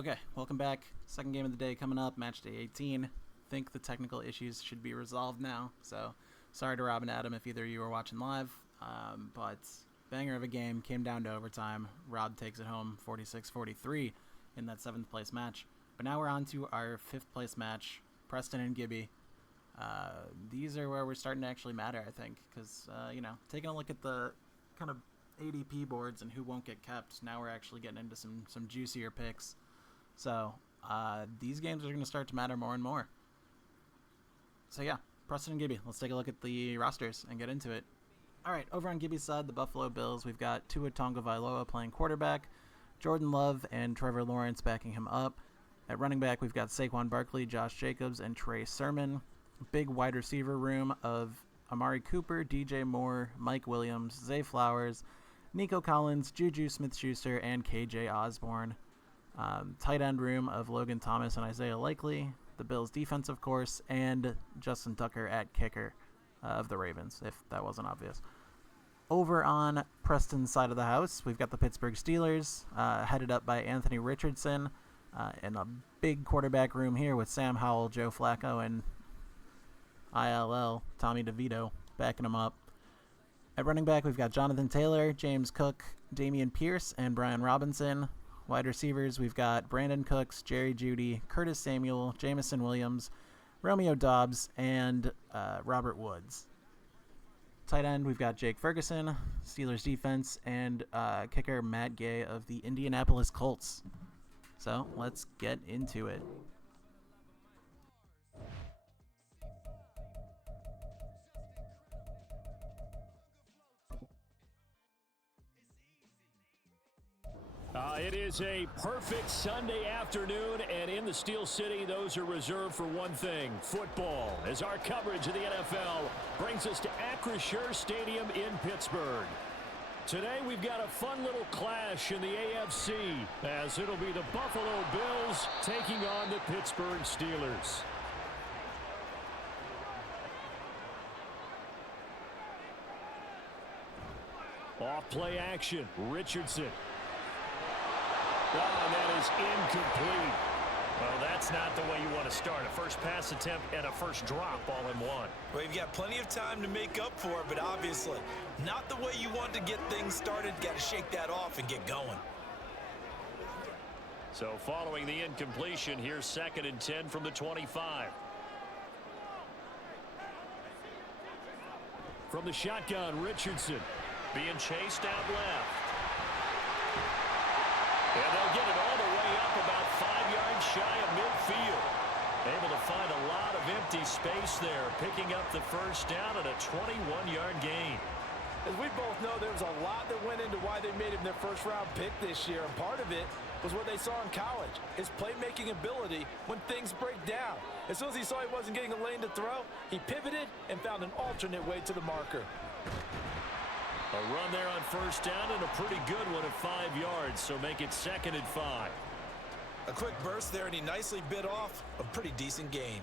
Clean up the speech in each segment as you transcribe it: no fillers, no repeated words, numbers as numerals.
Okay, welcome back. Second game of the day coming up, match day 18. Think the technical issues should be resolved now, so sorry to Rob and Adam if either of you were watching live, but banger of a game, came down to overtime. Rob takes it home 46-43 in that 7th place match. But now we're on to our 5th place match, Preston and Gibby. These are where we're starting to actually matter, I think, because, taking a look at the kind of ADP boards and who won't get kept, now we're actually getting into some juicier picks. So these games are going to start to matter more and more. So yeah, Preston and Gibby, let's take a look at the rosters and get into it. All right, over on Gibby's side, the Buffalo Bills, we've got Tua Tagovailoa playing quarterback, Jordan Love and Trevor Lawrence backing him up. At running back, we've got Saquon Barkley, Josh Jacobs, and Trey Sermon. Big wide receiver room of Amari Cooper, DJ Moore, Mike Williams, Zay Flowers, Nico Collins, Juju Smith-Schuster, and KJ Osborne. Tight end room of Logan Thomas and Isaiah Likely. The Bills defense, of course, and Justin Tucker at kicker of the Ravens, if that wasn't obvious. Over on Preston's side of the house, we've got the Pittsburgh Steelers, headed up by Anthony Richardson, in a big quarterback room here with Sam Howell, Joe Flacco, and ILL, Tommy DeVito, backing him up. At running back, we've got Jonathan Taylor, James Cook, Damian Pierce, and Brian Robinson. Wide receivers, we've got Brandon Cooks, Jerry Jeudy, Curtis Samuel, Jamison Williams, Romeo Doubs, and Robert Woods. Tight end, we've got Jake Ferguson, Steelers defense, and kicker Matt Gay of the Indianapolis Colts. So let's get into it. It is a perfect Sunday afternoon, and in the Steel City, those are reserved for one thing, football, as our coverage of the NFL brings us to Acrisure Stadium in Pittsburgh. Today, we've got a fun little clash in the AFC, as it'll be the Buffalo Bills taking on the Pittsburgh Steelers. Off-play action, Richardson. Oh, and that is incomplete. Well, that's not the way you want to start. A first pass attempt and a first drop all in one. Well, you've got plenty of time to make up for it, but obviously not the way you want to get things started. Got to shake that off and get going. So following the incompletion, here's 2nd and 10 from the 25. From the shotgun, Richardson being chased out left. And they'll get it all the way up about 5 yards shy of midfield. Able to find a lot of empty space there, picking up the first down and a 21-yard gain. As we both know, there was a lot that went into why they made him their first-round pick this year, and part of it was what they saw in college, his playmaking ability when things break down. As soon as he saw he wasn't getting a lane to throw, he pivoted and found an alternate way to the marker. A run there on first down and a pretty good one at 5 yards, so make it 2nd and 5. A quick burst there, and he nicely bit off a pretty decent gain.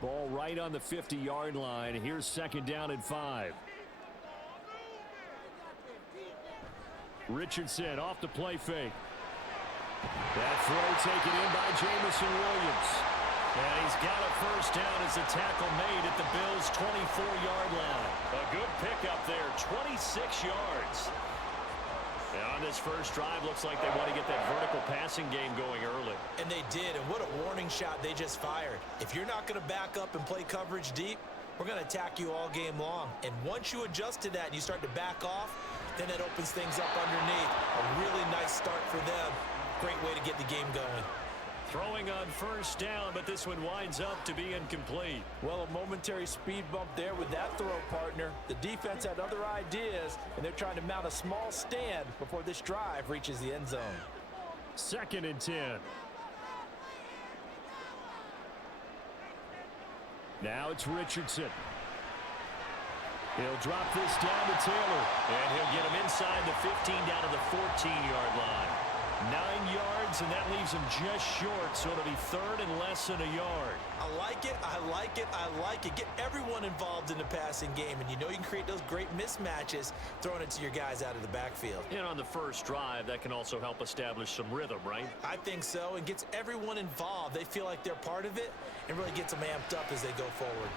Ball right on the 50-yard line. Here's 2nd down and 5. Richardson off the play fake. That throw taken in by Jamison Williams. And he's got a first down as the tackle made at the Bills' 24-yard line. A good pickup there, 26 yards. And on this first drive, looks like they want to get that vertical passing game going early. And they did, and what a warning shot they just fired. If you're not going to back up and play coverage deep, we're going to attack you all game long. And once you adjust to that and you start to back off, then it opens things up underneath. A really nice start for them. Great way to get the game going. Throwing on first down, but this one winds up to be incomplete. Well, a momentary speed bump there with that throw, partner. The defense had other ideas, and they're trying to mount a small stand before this drive reaches the end zone. 2nd and 10. Now it's Richardson. He'll drop this down to Taylor, and he'll get him inside the 15 down to the 14-yard line. 9 yards, and that leaves him just short, so it'll be third and less than a yard. I like it, I like it, I like it. Get everyone involved in the passing game, and you know you can create those great mismatches throwing it to your guys out of the backfield. And on the first drive, that can also help establish some rhythm, right? I think so, and gets everyone involved. They feel like they're part of it and really gets them amped up as they go forward.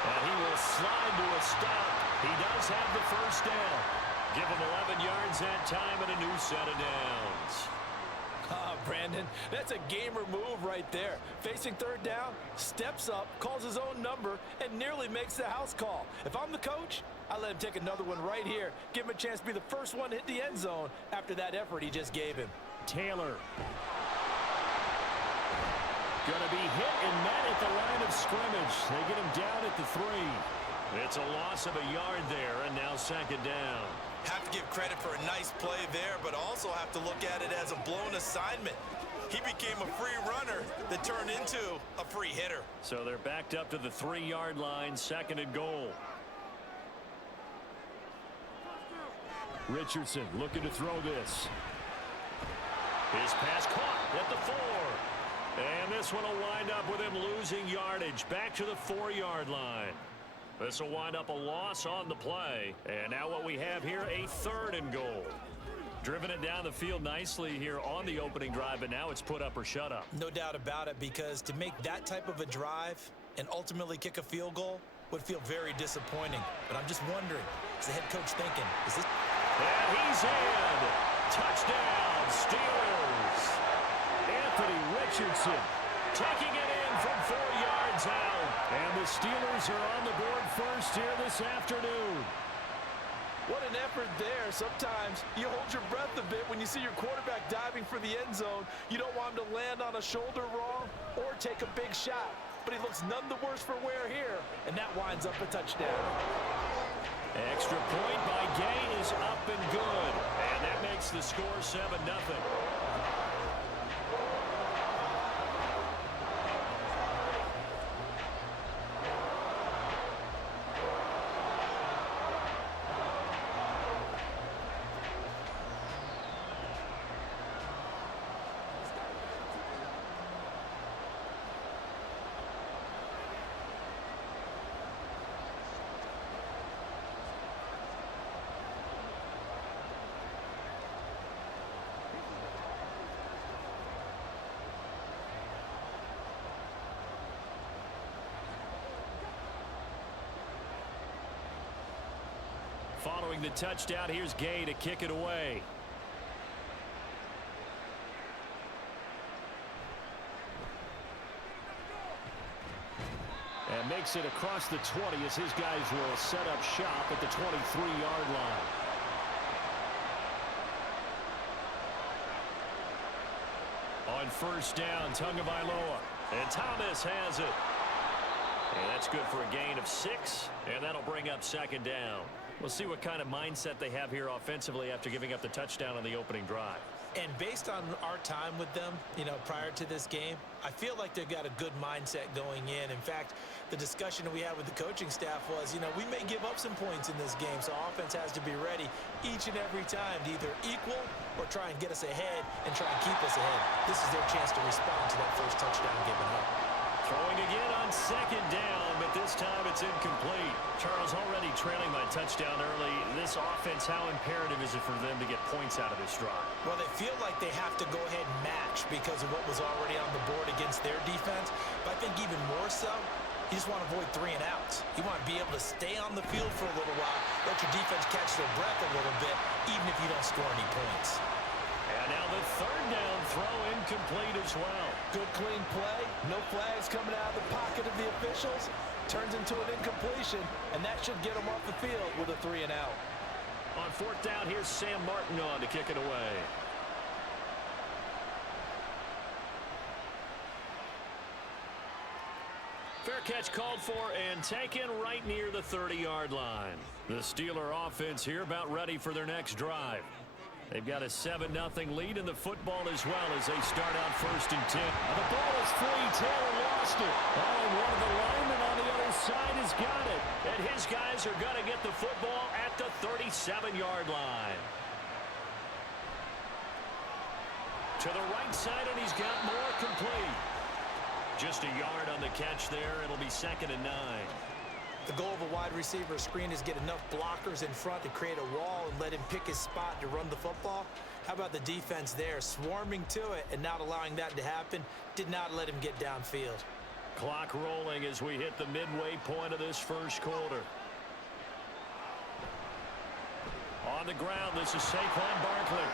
And he will slide to a stop. He does have the first down. Give him 11 yards that time and a new set of downs. Brandon, that's a gamer move right there. Facing third down, steps up, calls his own number, and nearly makes the house call. If I'm the coach, I let him take another one right here. Give him a chance to be the first one to hit the end zone after that effort he just gave him. Taylor. Going to be hit and met at the line of scrimmage. They get him down at the 3. It's a loss of a yard there, and now second down. Have to give credit for a nice play there, but also have to look at it as a blown assignment. He became a free runner that turned into a free hitter. So they're backed up to the 3-yard line, second and goal. Richardson looking to throw this. His pass caught at the 4. And this one will wind up with him losing yardage back to the 4-yard line. This will wind up a loss on the play. And now what we have here, a third and goal. Driven it down the field nicely here on the opening drive, but now it's put up or shut up. No doubt about it, because to make that type of a drive and ultimately kick a field goal would feel very disappointing. But I'm just wondering, is the head coach thinking, is this... And he's in. Touchdown, Steelers. Anthony Richardson taking it in from 4 yards out. And the Steelers are on the board first here this afternoon. What an effort there. Sometimes you hold your breath a bit when you see your quarterback diving for the end zone. You don't want him to land on a shoulder wrong or take a big shot. But he looks none the worse for wear here, and that winds up a touchdown. Extra point by Gay is up and good. And that makes the score 7-0. Following the touchdown, here's Gay to kick it away. And makes it across the 20 as his guys will set up shop at the 23-yard line. On first down, Tagovailoa. And Thomas has it. And that's good for a gain of 6, and that'll bring up second down. We'll see what kind of mindset they have here offensively after giving up the touchdown on the opening drive. And based on our time with them, you know, prior to this game, I feel like they've got a good mindset going in. In fact, the discussion that we had with the coaching staff was, you know, we may give up some points in this game, so offense has to be ready each and every time to either equal or try and get us ahead and try and keep us ahead. This is their chance to respond to that first touchdown given up. Throwing again on second down, but this time it's incomplete. Charles, already trailing by touchdown early. This offense, how imperative is it for them to get points out of this drive? Well, they feel like they have to go ahead and match because of what was already on the board against their defense. But I think even more so, you just want to avoid 3 and outs. You want to be able to stay on the field for a little while, let your defense catch their breath a little bit, even if you don't score any points. And now the third down throw incomplete as well. Good clean play. No flags coming out of the pocket of the officials. Turns into an incompletion, and that should get them off the field with a 3 and out. On fourth down, here's Sam Martin on to kick it away. Fair catch called for and taken right near the 30-yard line. The Steeler offense here about ready for their next drive. They've got a 7-0 lead in the football as well as they start out first and 10. The ball is free. Taylor lost it. Oh, and one of the linemen on the other side has got it. And his guys are going to get the football at the 37-yard line. To the right side, and he's got more, complete. Just a yard on the catch there. It'll be 2nd and 9. The goal of a wide receiver screen is get enough blockers in front to create a wall and let him pick his spot to run the football. How about the defense there, swarming to it and not allowing that to happen? Did not let him get downfield. Clock rolling as we hit the midway point of this first quarter. On the ground, this is Saquon Barkley.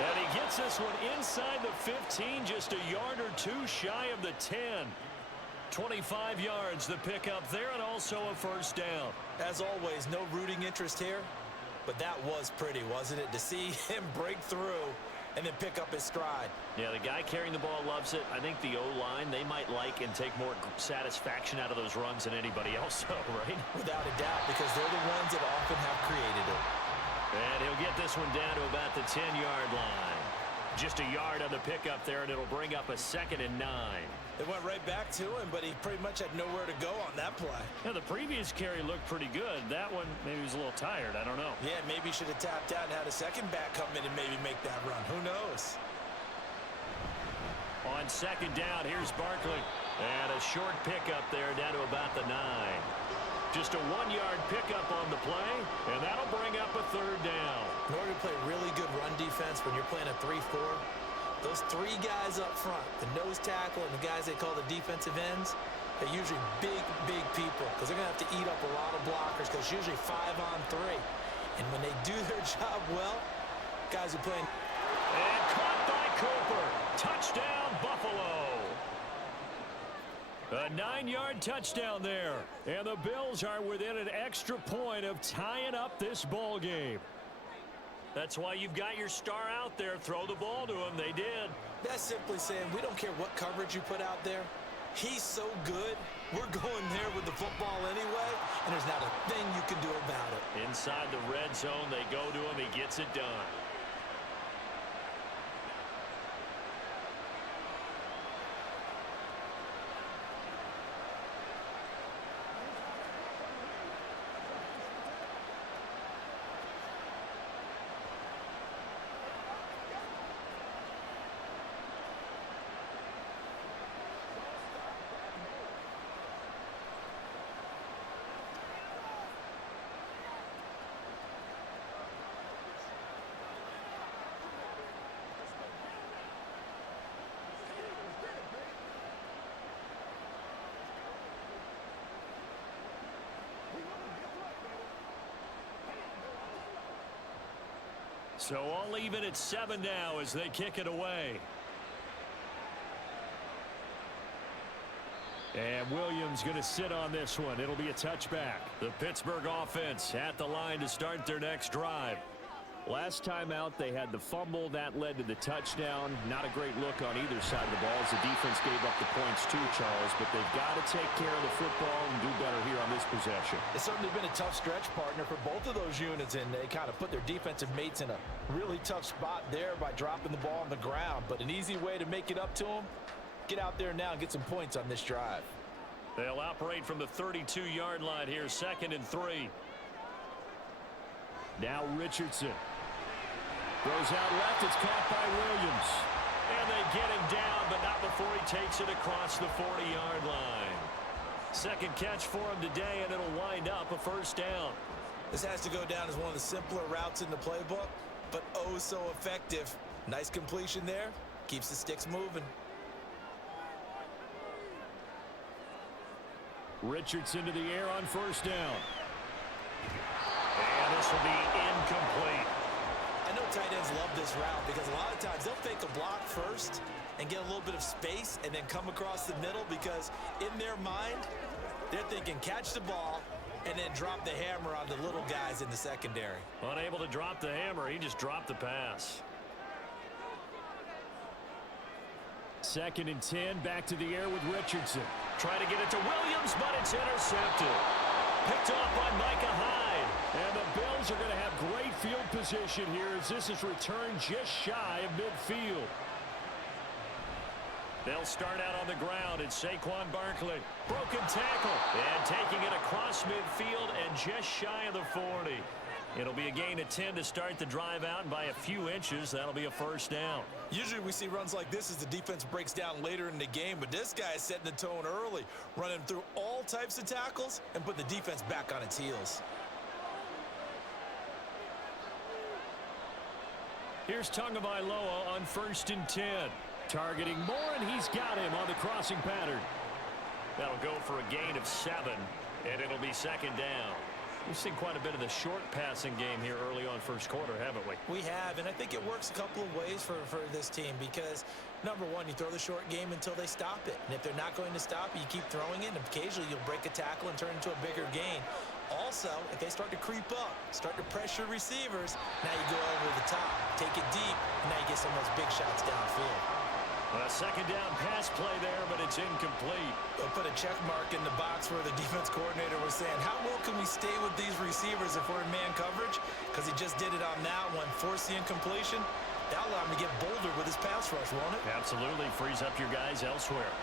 And he gets this one inside the 15, just a yard or two shy of the 10. 25 yards, the pickup there, and also a first down. As always, no rooting interest here, but that was pretty, wasn't it? To see him break through and then pick up his stride. Yeah, the guy carrying the ball loves it. I think the O-line, they might like and take more satisfaction out of those runs than anybody else, right? Without a doubt, because they're the ones that often have created it. And he'll get this one down to about the 10-yard line. Just a yard on the pickup there, and it'll bring up a 2nd and 9. It went right back to him, but he pretty much had nowhere to go on that play. Yeah, the previous carry looked pretty good. That one, maybe he was a little tired. I don't know. Yeah, maybe he should have tapped out and had a second back come in and maybe make that run. Who knows? On 2nd down, here's Barkley. And a short pickup there down to about the 9. Just a 1-yard pickup on the play, and that'll bring up a 3rd down. In order to play really good run defense when you're playing a 3-4, those 3 guys up front, the nose tackle and the guys they call the defensive ends, they're usually big, big people because they're going to have to eat up a lot of blockers because it's usually 5-on-3. And when they do their job well, guys are playing. And caught by Cooper. Touchdown, Buffalo. A 9-yard touchdown there. And the Bills are within an extra point of tying up this ball game. That's why you've got your star out there. Throw the ball to him. They did. That's simply saying we don't care what coverage you put out there. He's so good. We're going there with the football anyway, and there's not a thing you can do about it. Inside the red zone, they go to him. He gets it done. So all even at 7 now as they kick it away. And Williams going to sit on this one. It'll be a touchback. The Pittsburgh offense at the line to start their next drive. Last time out, they had the fumble. That led to the touchdown. Not a great look on either side of the ball as the defense gave up the points too, Charles. But they've got to take care of the football and do better here on this possession. It's certainly been a tough stretch, partner, for both of those units, and they kind of put their defensive mates in a really tough spot there by dropping the ball on the ground. But an easy way to make it up to them, get out there now and get some points on this drive. They'll operate from the 32-yard line here, 2nd and 3. Now Richardson. Goes out left. It's caught by Williams. And they get him down, but not before he takes it across the 40-yard line. Second catch for him today, and it'll wind up a first down. This has to go down as one of the simpler routes in the playbook, but oh so effective. Nice completion there. Keeps the sticks moving. Richardson to the air on first down. And this will be incomplete. I know tight ends love this route because a lot of times they'll fake a block first and get a little bit of space and then come across the middle because in their mind, they're thinking catch the ball and then drop the hammer on the little guys in the secondary. Unable to drop the hammer, he just dropped the pass. 2nd and 10, back to the air with Richardson. Trying to get it to Williams, but it's intercepted. Picked off by Micah Hyde. And the Bills are going to have great field position here as this is returned just shy of midfield. They'll start out on the ground. It's Saquon Barkley. Broken tackle. And taking it across midfield and just shy of the 40. It'll be a gain of 10 to start the drive out, and by a few inches, that'll be a first down. Usually we see runs like this as the defense breaks down later in the game, but this guy is setting the tone early, running through all types of tackles and put the defense back on its heels. Here's Tagovailoa on 1st and 10. Targeting Moore, and he's got him on the crossing pattern. That'll go for a gain of 7, and it'll be 2nd down. We've seen quite a bit of the short passing game here early on first quarter, haven't we? We have, and I think it works a couple of ways for this team because, number one, you throw the short game until they stop it. And if they're not going to stop it, you keep throwing it, and occasionally you'll break a tackle and turn it into a bigger gain. Also, if they start to creep up, start to pressure receivers, now you go over the top, take it deep, and now you get some of those big shots downfield. A 2nd down pass play there, but it's incomplete. They'll put a check mark in the box where the defense coordinator was saying, how well can we stay with these receivers if we're in man coverage? Because he just did it on that one, force the incompletion. That'll allow him to get bolder with his pass rush, won't it? Absolutely. Frees up your guys elsewhere.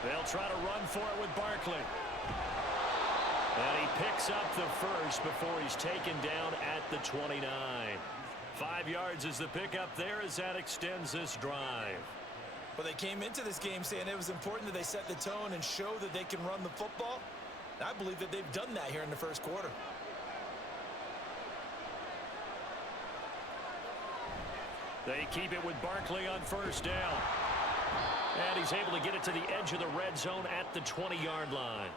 They'll try to run for it with Barkley. And he picks up the first before he's taken down at the 29. 5 yards is the pickup there as that extends this drive. Well, they came into this game saying it was important that they set the tone and show that they can run the football. And I believe that they've done that here in the first quarter. They keep it with Barkley on 1st down. And he's able to get it to the edge of the red zone at the 20-yard line.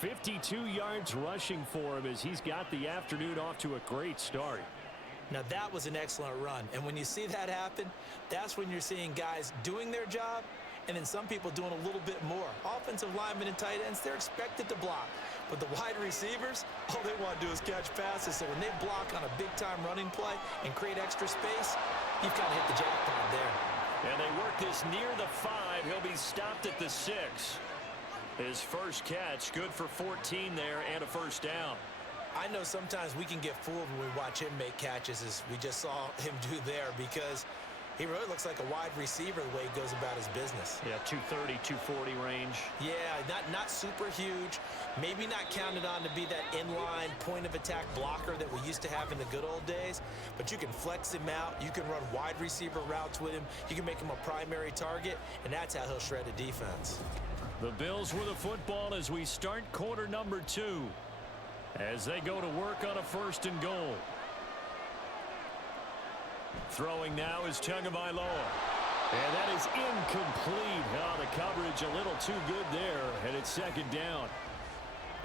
52 yards rushing for him as he's got the afternoon off to a great start. Now, that was an excellent run. And when you see that happen, that's when you're seeing guys doing their job and then some people doing a little bit more. Offensive linemen and tight ends, they're expected to block. But the wide receivers, all they want to do is catch passes. So when they block on a big-time running play and create extra space, you've kind of hit the jackpot there. And they work this near the 5. He'll be stopped at the 6. His first catch, good for 14 there and a first down. I know sometimes we can get fooled when we watch him make catches, as we just saw him do there, because he really looks like a wide receiver the way he goes about his business. Yeah, 230, 240 range. Yeah, not super huge. Maybe not counted on to be that inline point-of-attack blocker that we used to have in the good old days, but you can flex him out. You can run wide receiver routes with him. You can make him a primary target, and that's how he'll shred a defense. The Bills with the football as we start quarter number 2. As they go to work on a 1st and goal. Throwing now is Tagovailoa. And that is incomplete. Oh, the coverage a little too good there, and it's 2nd down.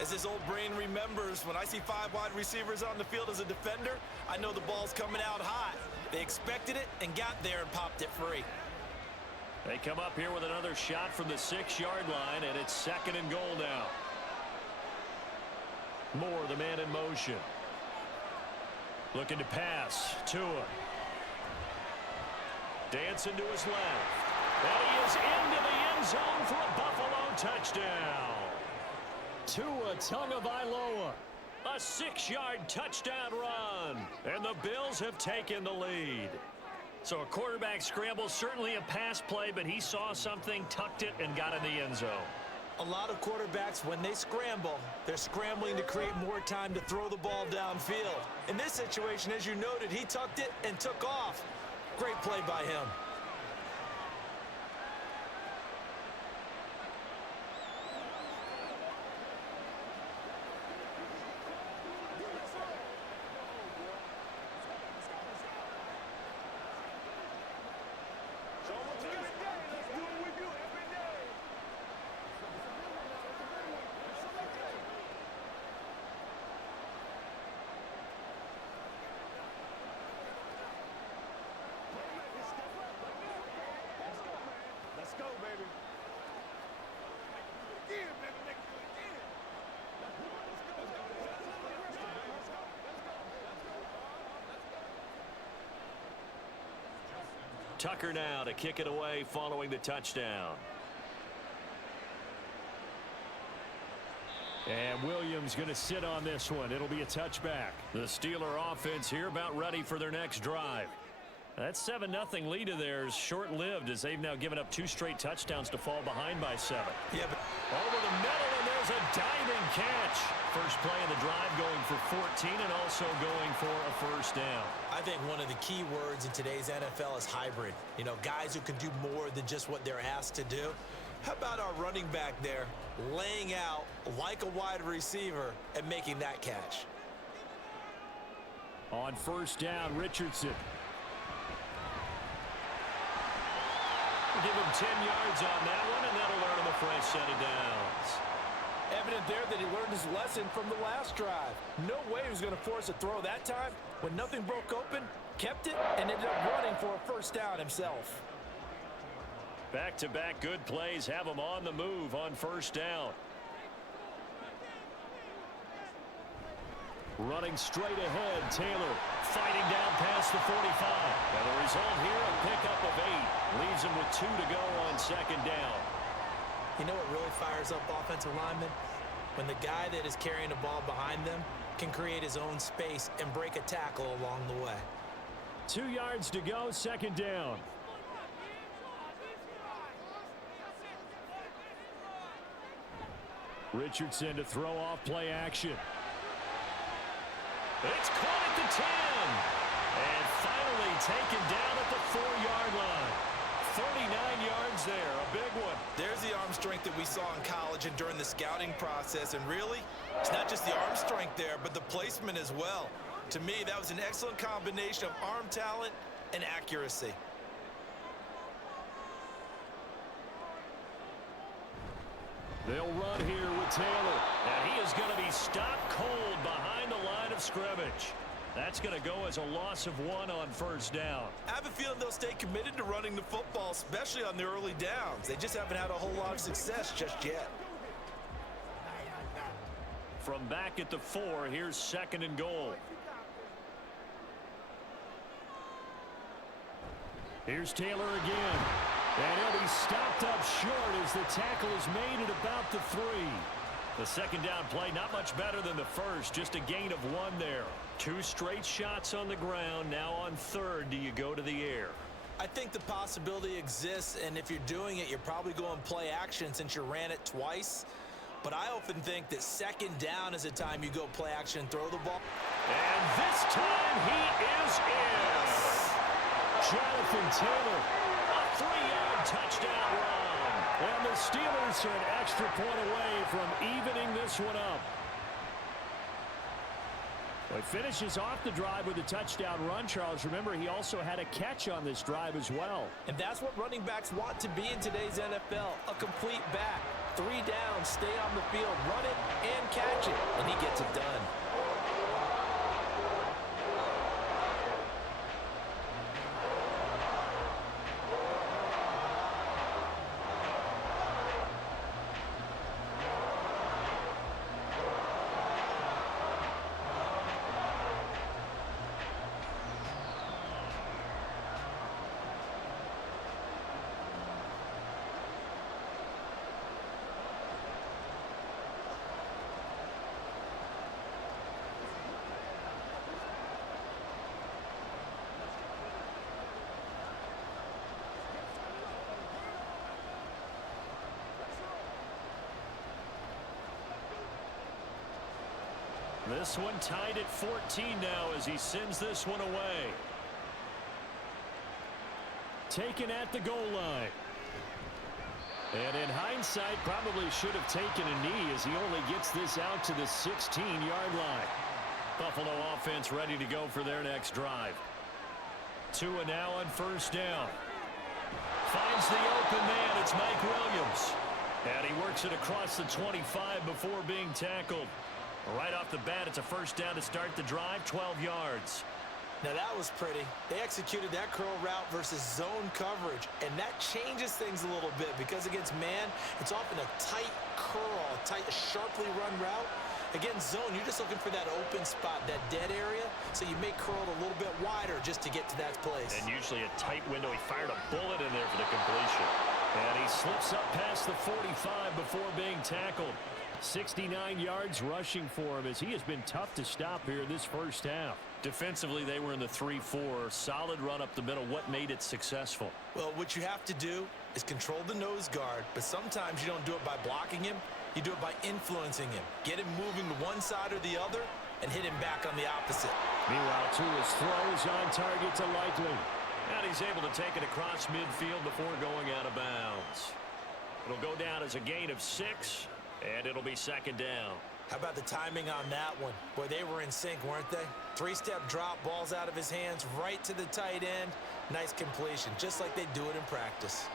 As his old brain remembers, when I see 5 wide receivers on the field as a defender, I know the ball's coming out hot. They expected it and got there and popped it free. They come up here with another shot from the 6-yard line, and it's 2nd and goal now. Moore, the man in motion. Looking to pass. Tua. Dancing to his left. And he is into the end zone for a Buffalo touchdown. Tua Tagovailoa. A 6-yard touchdown run. And the Bills have taken the lead. So a quarterback scramble, certainly a pass play, but he saw something, tucked it, and got in the end zone. A lot of quarterbacks, when they scramble, they're scrambling to create more time to throw the ball downfield. In this situation, as you noted, he tucked it and took off. Great play by him. Tucker now to kick it away following the touchdown. And Williams going to sit on this one. It'll be a touchback. The Steeler offense here about ready for their next drive. That 7-0 lead of theirs short-lived as they've now given up 2 straight touchdowns to fall behind by 7. Yeah, but over the middle, and there's is a diving catch. First play of the drive going for 14 and also going for a first down. I think one of the key words in today's NFL is hybrid. You know, guys who can do more than just what they're asked to do. How about our running back there laying out like a wide receiver and making that catch? On first down, Richardson. Give him 10 yards on that one, and that'll earn him a fresh set of downs. Evident there that he learned his lesson from the last drive. No way he was going to force a throw that time. When nothing broke open, kept it, and ended up running for a first down himself. Back-to-back good plays have him on the move on first down. Running straight ahead, Taylor fighting down past the 45. And the result here, a pickup of 8. Leaves him with 2 to go on second down. You know what really fires up offensive linemen? When the guy that is carrying the ball behind them can create his own space and break a tackle along the way. 2 yards to go, second down. Richardson to throw off play action. It's caught at the 10. And finally taken down at the 4-yard line. 39 yards there, a big one. There's the arm strength that we saw in college and during the scouting process. And really, it's not just the arm strength there, but the placement as well. To me, that was an excellent combination of arm talent and accuracy. They'll run here with Taylor. And he is going to be stopped cold behind the line of scrimmage. That's going to go as a loss of 1 on first down. I have a feeling they'll stay committed to running the football, especially on the early downs. They just haven't had a whole lot of success just yet. From back at the 4, here's second and goal. Here's Taylor again. And he'll be stopped up short as the tackle is made at about the 3. The second down play not much better than the first, just a gain of 1 there. 2 straight shots on the ground. Now on third, do you go to the air? I think the possibility exists, and if you're doing it, you're probably going play action since you ran it twice. But I often think that second down is a time you go play action and throw the ball. And this time he is in. Jonathan Taylor, a 3-yard touchdown run. And the Steelers are an extra point away from evening this one up. Well, he finishes off the drive with a touchdown run, Charles. Remember, he also had a catch on this drive as well. And that's what running backs want to be in today's NFL, a complete back. 3 down, stay on the field, run it, and catch it. And he gets it done. This one tied at 14 now as he sends this one away. Taken at the goal line. And in hindsight, probably should have taken a knee as he only gets this out to the 16-yard line. Buffalo offense ready to go for their next drive. Tua now on first down. Finds the open man. It's Mike Williams. And he works it across the 25 before being tackled. Right off the bat, it's a first down to start the drive, 12 yards. Now that was pretty. They executed that curl route versus zone coverage, and that changes things a little bit because against man, it's often a tight curl, a sharply run route. Against zone, you're just looking for that open spot, that dead area, so you may curl it a little bit wider just to get to that place. And usually a tight window. He fired a bullet in there for the completion. And he slips up past the 45 before being tackled. 69 yards rushing for him as he has been tough to stop here this first half. Defensively, they were in the 3-4. Solid run up the middle. What made it successful? Well, what you have to do is control the nose guard, but sometimes you don't do it by blocking him. You do it by influencing him. Get him moving to one side or the other and hit him back on the opposite. Meanwhile, Tua's throws on target to Likely. And he's able to take it across midfield before going out of bounds. It'll go down as a gain of 6, and it'll be second down. How about the timing on that one? Boy, they were in sync, weren't they? 3-step drop, balls out of his hands, right to the tight end. Nice completion, just like they do it in practice.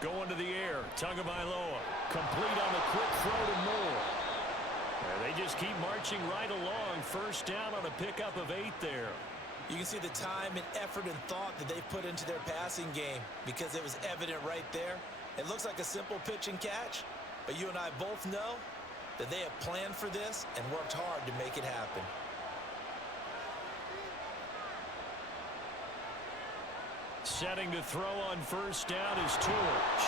Going to the air, Tagovailoa. Complete on the quick throw to Moore. They just keep marching right along. First down on a pickup of 8 there. You can see the time and effort and thought that they've put into their passing game because it was evident right there. It looks like a simple pitch and catch, but you and I both know that they have planned for this and worked hard to make it happen. Setting to throw on first down is Tua.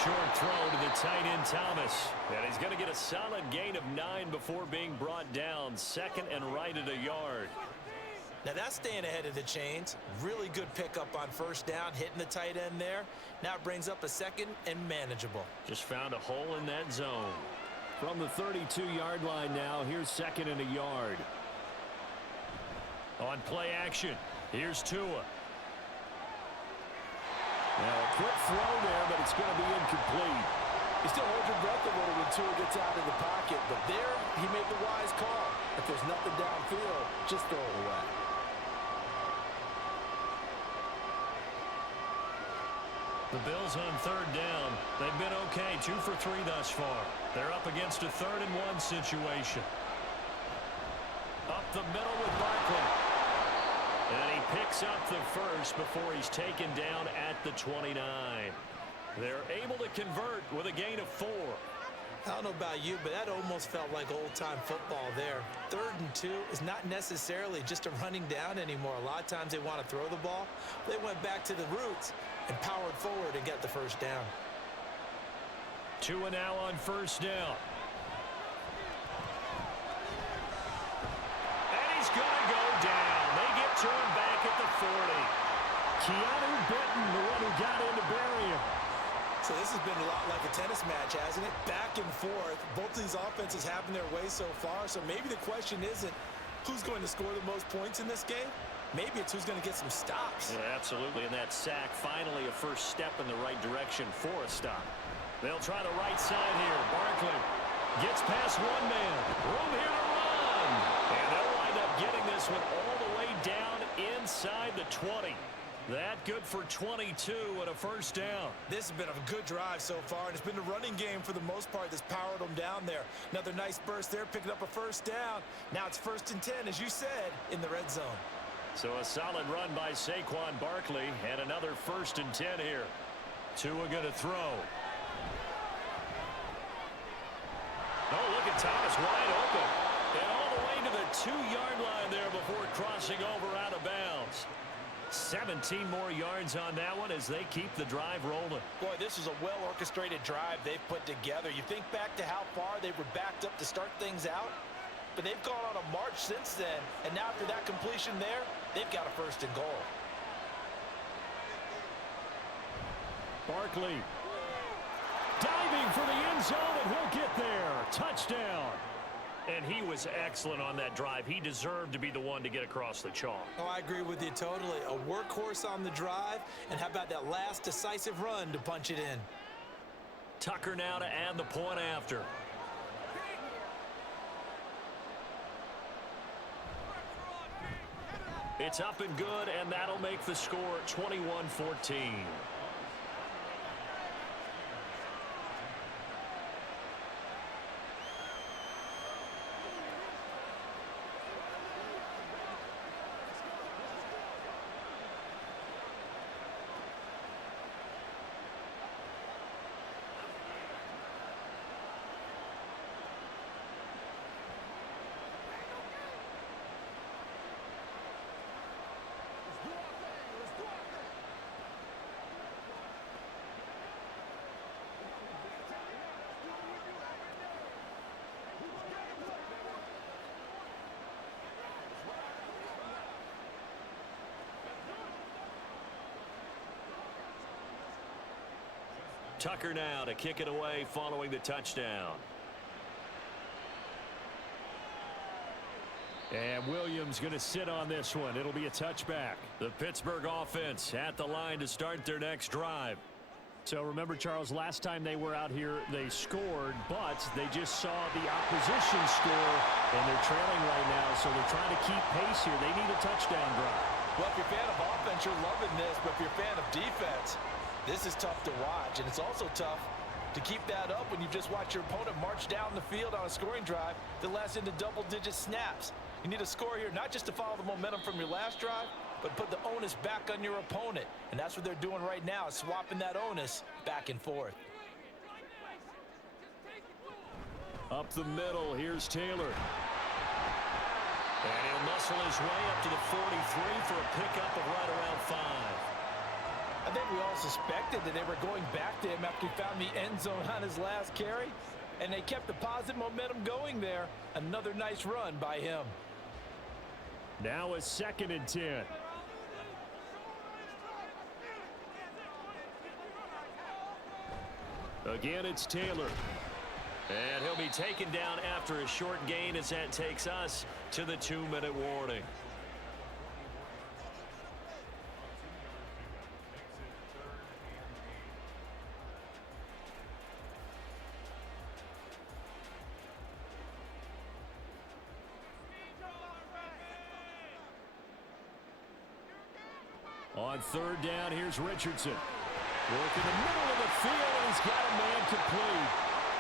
Short throw to the tight end Thomas. And he's going to get a solid gain of 9 before being brought down. Second and right at a yard. Now that's staying ahead of the chains. Really good pickup on first down, hitting the tight end there. Now it brings up a second and manageable. Just found a hole in that zone. From the 32-yard line now, here's second and a yard. On play action, here's Tua. Now a quick throw there, but it's going to be incomplete. You still hold your breath a little when Tua gets out of the pocket, but there he made the wise call. If there's nothing downfield, just throw it away. The Bills on third down. They've been okay, 2 for 3 thus far. They're up against a 3rd and 1 situation. Up the middle with Barkley. And he picks up the first before he's taken down at the 29. They're able to convert with a gain of 4. I don't know about you, but that almost felt like old-time football there. 3rd and 2 is not necessarily just a running down anymore. A lot of times they want to throw the ball. They went back to the roots and powered forward and get the first down. Tua now on first down. And he's going to go down. They get to him back at the 40. Keanu Benton, the one who got in to bury him. So this has been a lot like a tennis match, hasn't it? Back and forth. Both of these offenses having their way so far. So maybe the question isn't who's going to score the most points in this game. Maybe it's who's going to get some stops. Yeah, absolutely. And that sack, finally a first step in the right direction for a stop. They'll try the right side here. Barkley gets past one man. Room here to run. And they'll wind up getting this one all the way down inside the 20. That good for 22 and a first down. This has been a good drive so far, and it's been the running game for the most part that's powered them down there. Another nice burst there, picking up a first down. Now it's 1st and 10, as you said, in the red zone. So a solid run by Saquon Barkley, and another 1st and 10 here. Tua going to throw. Oh, look at Thomas wide open. And all the way to the 2-yard line there before crossing over out of bounds. 17 more yards on that one as they keep the drive rolling. Boy, this is a well-orchestrated drive they've put together. You think back to how far they were backed up to start things out, but they've gone on a march since then, and now after that completion there, they've got a 1st and goal. Barkley diving for the end zone, and he'll get there. Touchdown. And he was excellent on that drive. He deserved to be the one to get across the chalk. Oh, I agree with you totally. A workhorse on the drive, and how about that last decisive run to punch it in? Tucker now to add the point after. It's up and good, and that'll make the score 21-14. Tucker now to kick it away following the touchdown. And Williams going to sit on this one. It'll be a touchback. The Pittsburgh offense at the line to start their next drive. So remember, Charles, last time they were out here, they scored, but they just saw the opposition score, and they're trailing right now, so they're trying to keep pace here. They need a touchdown drive. Well, if you're a fan of offense, you're loving this, but if you're a fan of defense, this is tough to watch, and it's also tough to keep that up when you just watch your opponent march down the field on a scoring drive that lasts into double-digit snaps. You need a score here, not just to follow the momentum from your last drive, but put the onus back on your opponent. And that's what they're doing right now, swapping that onus back and forth. Up the middle, here's Taylor. And he'll muscle his way up to the 43 for a pickup of right around 5. I think we all suspected that they were going back to him after he found the end zone on his last carry. And they kept the positive momentum going there. Another nice run by him. Now a 2nd and 10. Again, it's Taylor. And he'll be taken down after a short gain as that takes us to the 2-minute warning. On 3rd down, here's Richardson. Working the middle of the field, and he's got a man complete.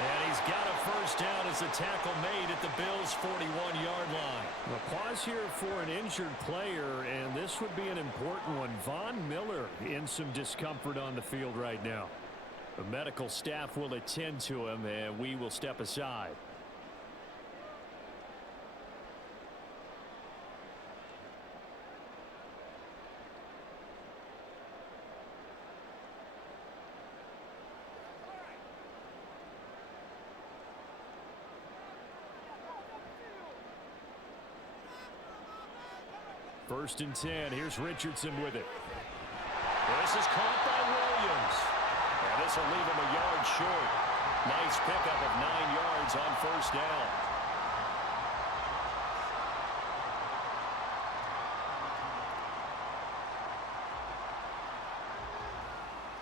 And he's got a first down as the tackle made at the Bills' 41-yard line. A pause here for an injured player, and this would be an important one. Von Miller in some discomfort on the field right now. The medical staff will attend to him, and we will step aside. First and 10. Here's Richardson with it. This is caught by Williams. And this will leave him a yard short. Nice pickup of 9 yards on first down.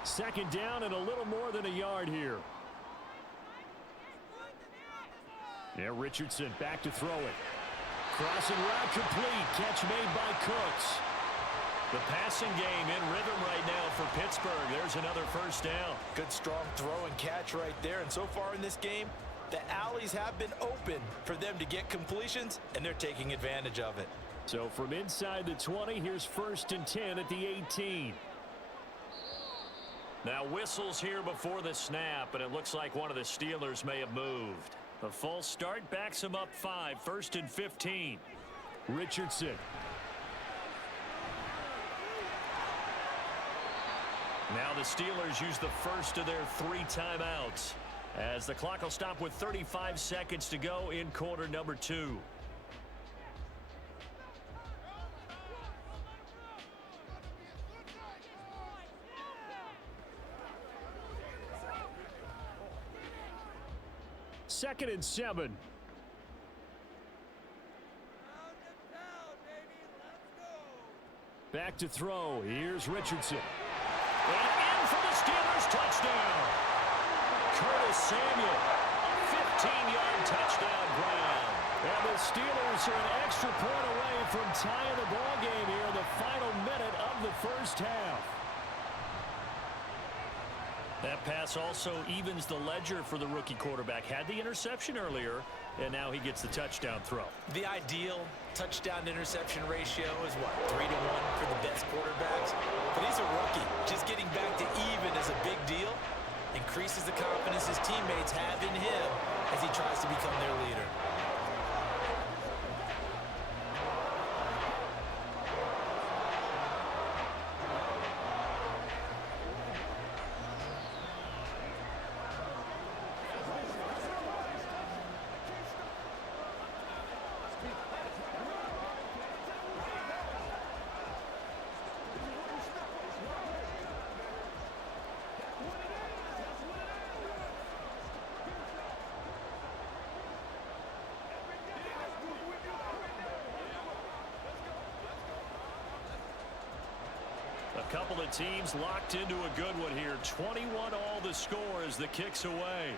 Second down and a little more than a yard here. Yeah, Richardson back to throw it. Crossing route complete. Catch made by Cooks. The passing game in rhythm right now for Pittsburgh. There's another first down. Good strong throw and catch right there. And so far in this game, the alleys have been open for them to get completions, and they're taking advantage of it. So from inside the 20, here's 1st and 10 at the 18. Now whistles here before the snap, and it looks like one of the Steelers may have moved. The false start backs him up 5, 1st and 15. Richardson. Now the Steelers use the first of their 3 timeouts as the clock will stop with 35 seconds to go in quarter number 2. Second and 7. Back to throw. Here's Richardson. And in for the Steelers touchdown. Curtis Samuel, a 15-yard touchdown grab. And the Steelers are an extra point away from tying the ball game here in the final minute of the first half. That pass also evens the ledger for the rookie quarterback. Had the interception earlier, and now he gets the touchdown throw. The ideal touchdown-interception ratio is what, 3-1 for the best quarterbacks? But he's a rookie. Just getting back to even is a big deal. Increases the confidence his teammates have in him as he tries to become their leader. couple of teams locked into a good one here. 21 all the score as the kick's away.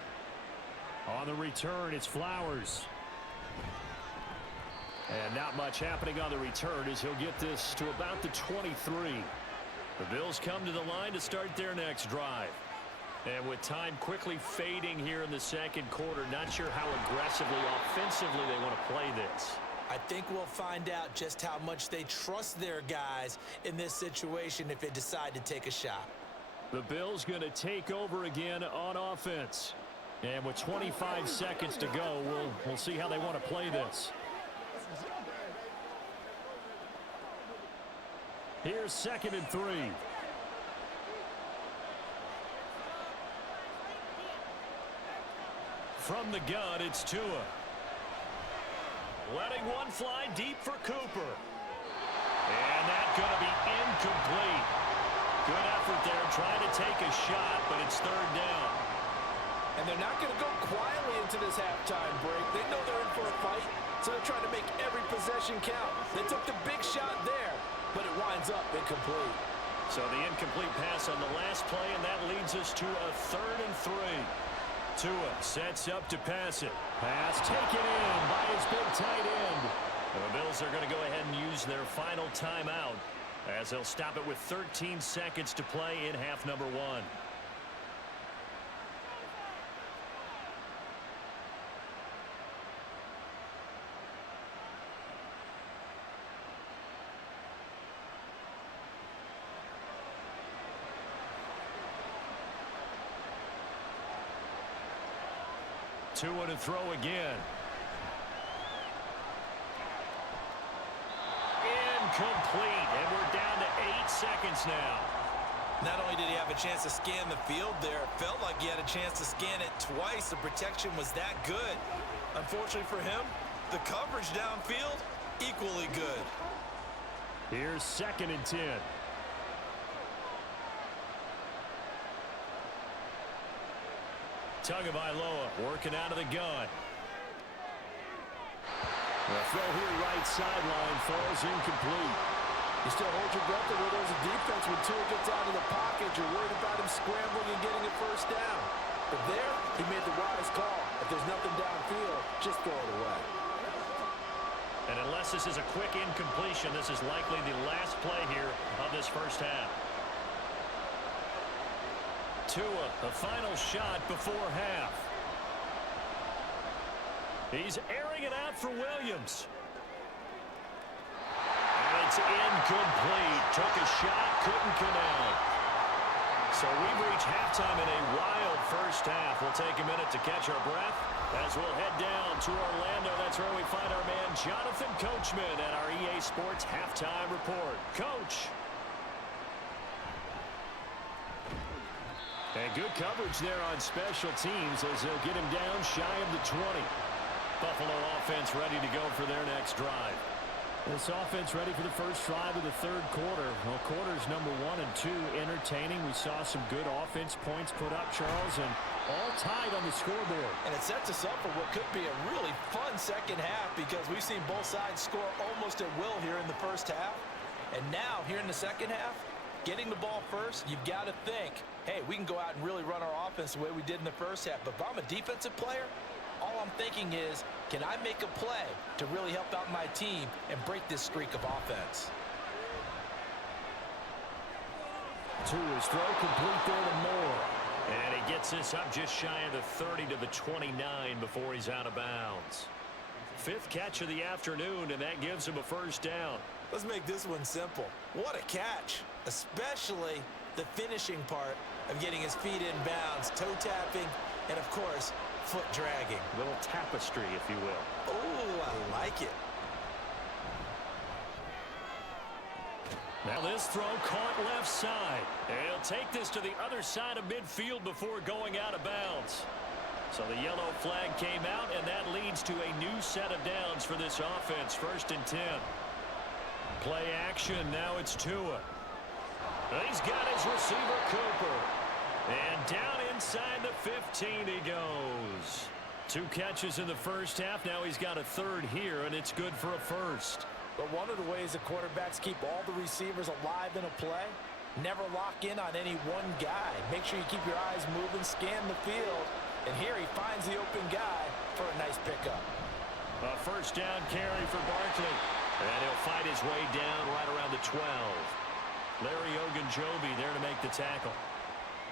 On the return, it's Flowers. And not much happening on the return as he'll get this to about the 23. The Bills come to the line to start their next drive. And with time quickly fading here in the second quarter, not sure how aggressively, offensively they want to play this. I think we'll find out just how much they trust their guys in this situation if they decide to take a shot. The Bills going to take over again on offense. And with 25 seconds to go, we'll see how they want to play this. Here's 2nd and 3. From the gun, it's Tua. Letting one fly deep for Cooper. And that's going to be incomplete. Good effort there, trying to take a shot, but it's 3rd down. And they're not going to go quietly into this halftime break. They know they're in for a fight, so they're trying to make every possession count. They took the big shot there, but it winds up incomplete. So the incomplete pass on the last play, and that leads us to a 3rd and 3. Tua sets up to pass it. Pass taken in by his big tight end. The Bills are going to go ahead and use their final timeout as they'll stop it with 13 seconds to play in half number 1. Tua to throw again. Incomplete, and we're down to 8 seconds now. Not only did he have a chance to scan the field there, it felt like he had a chance to scan it twice. The protection was that good. Unfortunately for him, the coverage downfield, equally good. Here's 2nd and 10. Tagovailoa working out of the gun. The throw here right sideline falls incomplete. You still hold your breath over there's a defense when Tua gets out of the pocket. You're worried about him scrambling and getting a 1st down. But there, he made the wise call. If there's nothing downfield, just throw it away. And unless this is a quick incompletion, this is likely the last play here of this first half. Tua, the final shot before half. He's airing it out for Williams. And it's incomplete. Took a shot, couldn't connect. So we've reached halftime in a wild first half. We'll take a minute to catch our breath as we'll head down to Orlando. That's where we find our man Jonathan Coachman at our EA Sports Halftime Report. Coach. And good coverage there on special teams as they'll get him down shy of the 20. Buffalo offense ready to go for their next drive. This offense ready for the first drive of the 3rd quarter. Well, quarters number 1 and 2 entertaining. We saw some good offense points put up, Charles, and all tied on the scoreboard. And it sets us up for what could be a really fun second half because we've seen both sides score almost at will here in the first half. And now, here in the second half, getting the ball first, you've got to think, hey, we can go out and really run our offense the way we did in the first half. But if I'm a defensive player, all I'm thinking is, can I make a play to really help out my team and break this streak of offense? Tua's throw complete there to Moore. And he gets this up just shy of the 30 to the 29 before he's out of bounds. 5th catch of the afternoon, and that gives him a 1st down. Let's make this one simple. What a catch, especially the finishing part of getting his feet in bounds, toe tapping, and of course, foot dragging. Little tapestry, if you will. Oh, I like it. Now this throw caught left side. And he'll take this to the other side of midfield before going out of bounds. So the yellow flag came out, and that leads to a new set of downs for this offense. 1st and 10. Play action. Now it's Tua. He's got his receiver, Cooper. And down inside the 15 he goes. 2 catches in the first half. Now he's got a 3rd here, and it's good for a 1st. But one of the ways the quarterbacks keep all the receivers alive in a play Never lock in on any one guy. Make sure you keep your eyes moving, scan the field, and here he finds the open guy for a nice pickup. A first down carry for Barkley. And he'll fight his way down right around the 12. Larry Ogunjobi there to make the tackle.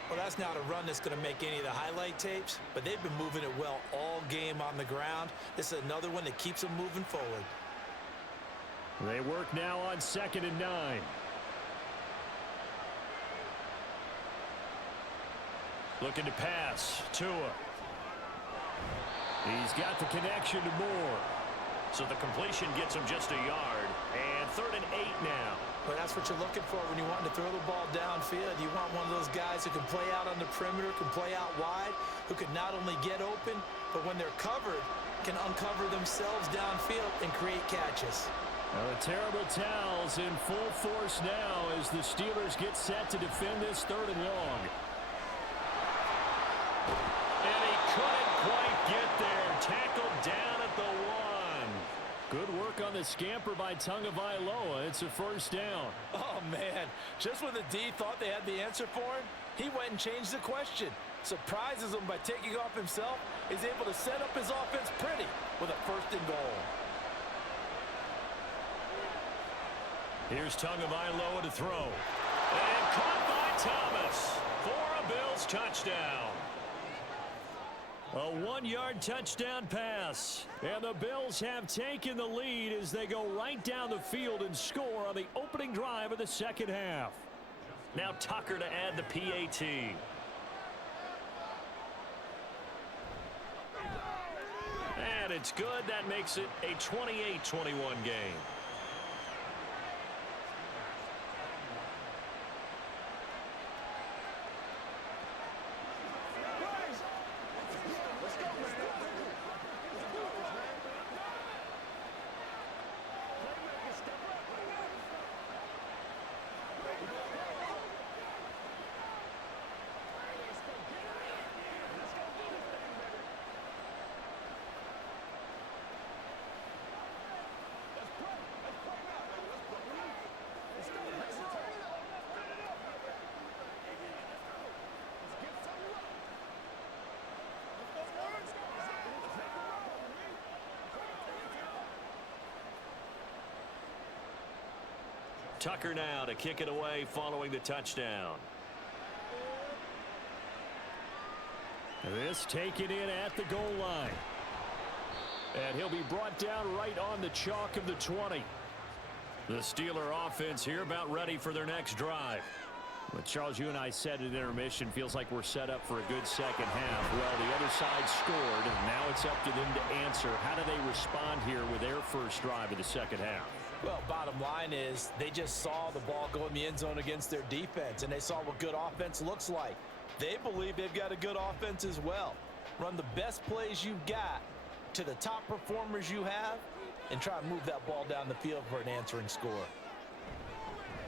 Well, that's not a run that's going to make any of the highlight tapes, but they've been moving it well all game on the ground. This is another one that keeps them moving forward. They work now on 2nd and 9. Looking to pass. Tua. He's got the connection to Moore. So the completion gets him just a yard. And 3rd and 8 now. Well, that's what you're looking for when you want to throw the ball downfield. You want one of those guys who can play out on the perimeter, can play out wide, who can not only get open, but when they're covered, can uncover themselves downfield and create catches. Well, the terrible towels in full force now as the Steelers get set to defend this 3rd and long. And he couldn't quite get there. Tackled down at the 1. Good work on the scamper by Tagovailoa. It's a first down. Oh, man. Just when the D thought they had the answer for him, he went and changed the question. Surprises him by taking off himself. He's able to set up his offense pretty with a 1st and goal. Here's Tagovailoa to throw. And caught by Thomas for a Bills touchdown. A 1-yard touchdown pass. And the Bills have taken the lead as they go right down the field and score on the opening drive of the 2nd half. Now Tucker to add the PAT. And it's good. That makes it a 28-21 game. Tucker now to kick it away following the touchdown. This taken in at the goal line. And he'll be brought down right on the chalk of the 20. The Steeler offense here about ready for their next drive. But Charles, you and I said at intermission, feels like we're set up for a good second half. Well, the other side scored, and now it's up to them to answer. How do they respond here with their first drive of the second half? Well, bottom line is they just saw the ball go in the end zone against their defense, and they saw what good offense looks like. They believe they've got a good offense as well. Run the best plays you've got to the top performers you have and try to move that ball down the field for an answering score.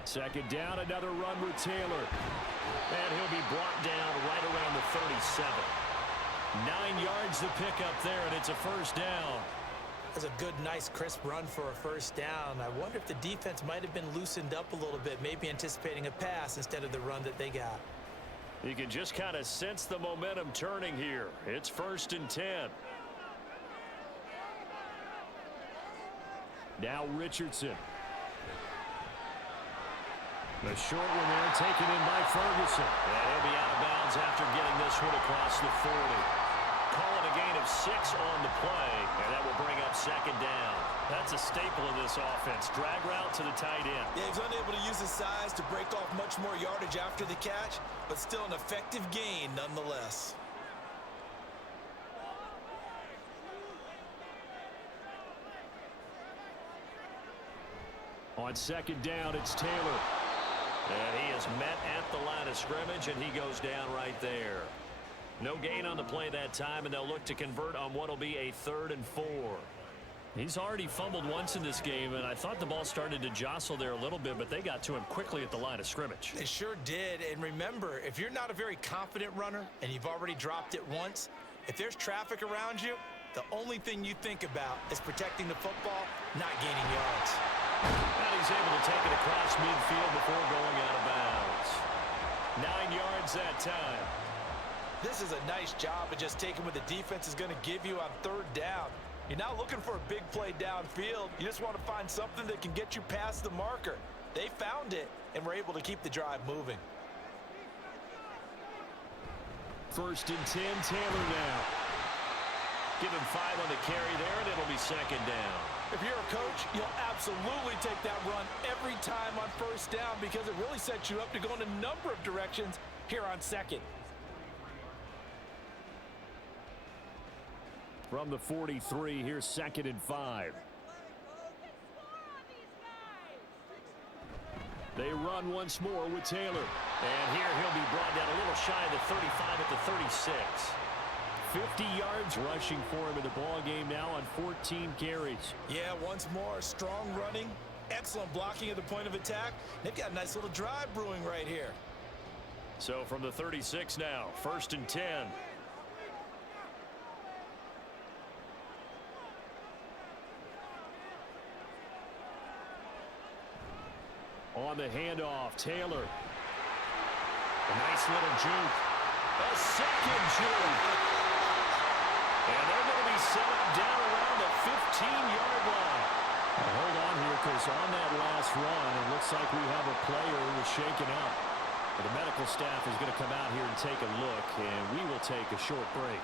2nd down, another run with Taylor. And he'll be brought down right around the 37. 9 yards to pick up there, and it's a first down. That's a good, nice, crisp run for a first down. I wonder if the defense might have been loosened up a little bit, maybe anticipating a pass instead of the run that they got. You can just kind of sense the momentum turning here. It's 1st and 10. Now Richardson. The short one there taken in by Ferguson. And he'll be out of bounds after getting this one across the 40. Call it a gain of 6 on the play, and that will bring up 2nd down. That's a staple of this offense. Drag route to the tight end. Yeah, he's unable to use his size to break off much more yardage after the catch, but still an effective gain nonetheless. On 2nd down, it's Taylor. And he is met at the line of scrimmage, and he goes down right there. No gain on the play that time, and they'll look to convert on what will be a 3rd and 4. He's already fumbled once in this game, and I thought the ball started to jostle there a little bit, but they got to him quickly at the line of scrimmage. They sure did, and remember, if you're not a very confident runner and you've already dropped it once, if there's traffic around you, the only thing you think about is protecting the football, not gaining yards. And he's able to take it across midfield before going out of bounds. 9 yards that time. This is a nice job of just taking what the defense is going to give you on third down. You're not looking for a big play downfield. You just want to find something that can get you past the marker. They found it and were able to keep the drive moving. 1st and 10, Taylor now. Give him 5 on the carry there, and it'll be 2nd down. If you're a coach, you'll absolutely take that run every time on 1st down because it really sets you up to go in a number of directions here on 2nd. From the 43, here's 2nd and 5. They run once more with Taylor. And here he'll be brought down a little shy of the 35 at the 36. 50 yards rushing for him in the ball game now on 14 carries. Yeah, once more, strong running, excellent blocking at the point of attack. They've got a nice little drive brewing right here. So from the 36 now, 1st and 10. On the handoff, Taylor. A nice little juke. A 2nd juke. And they're going to be set up down around the 15-yard line. Now hold on here, because on that last run, it looks like we have a player who was shaken up. But the medical staff is going to come out here and take a look, and we will take a short break.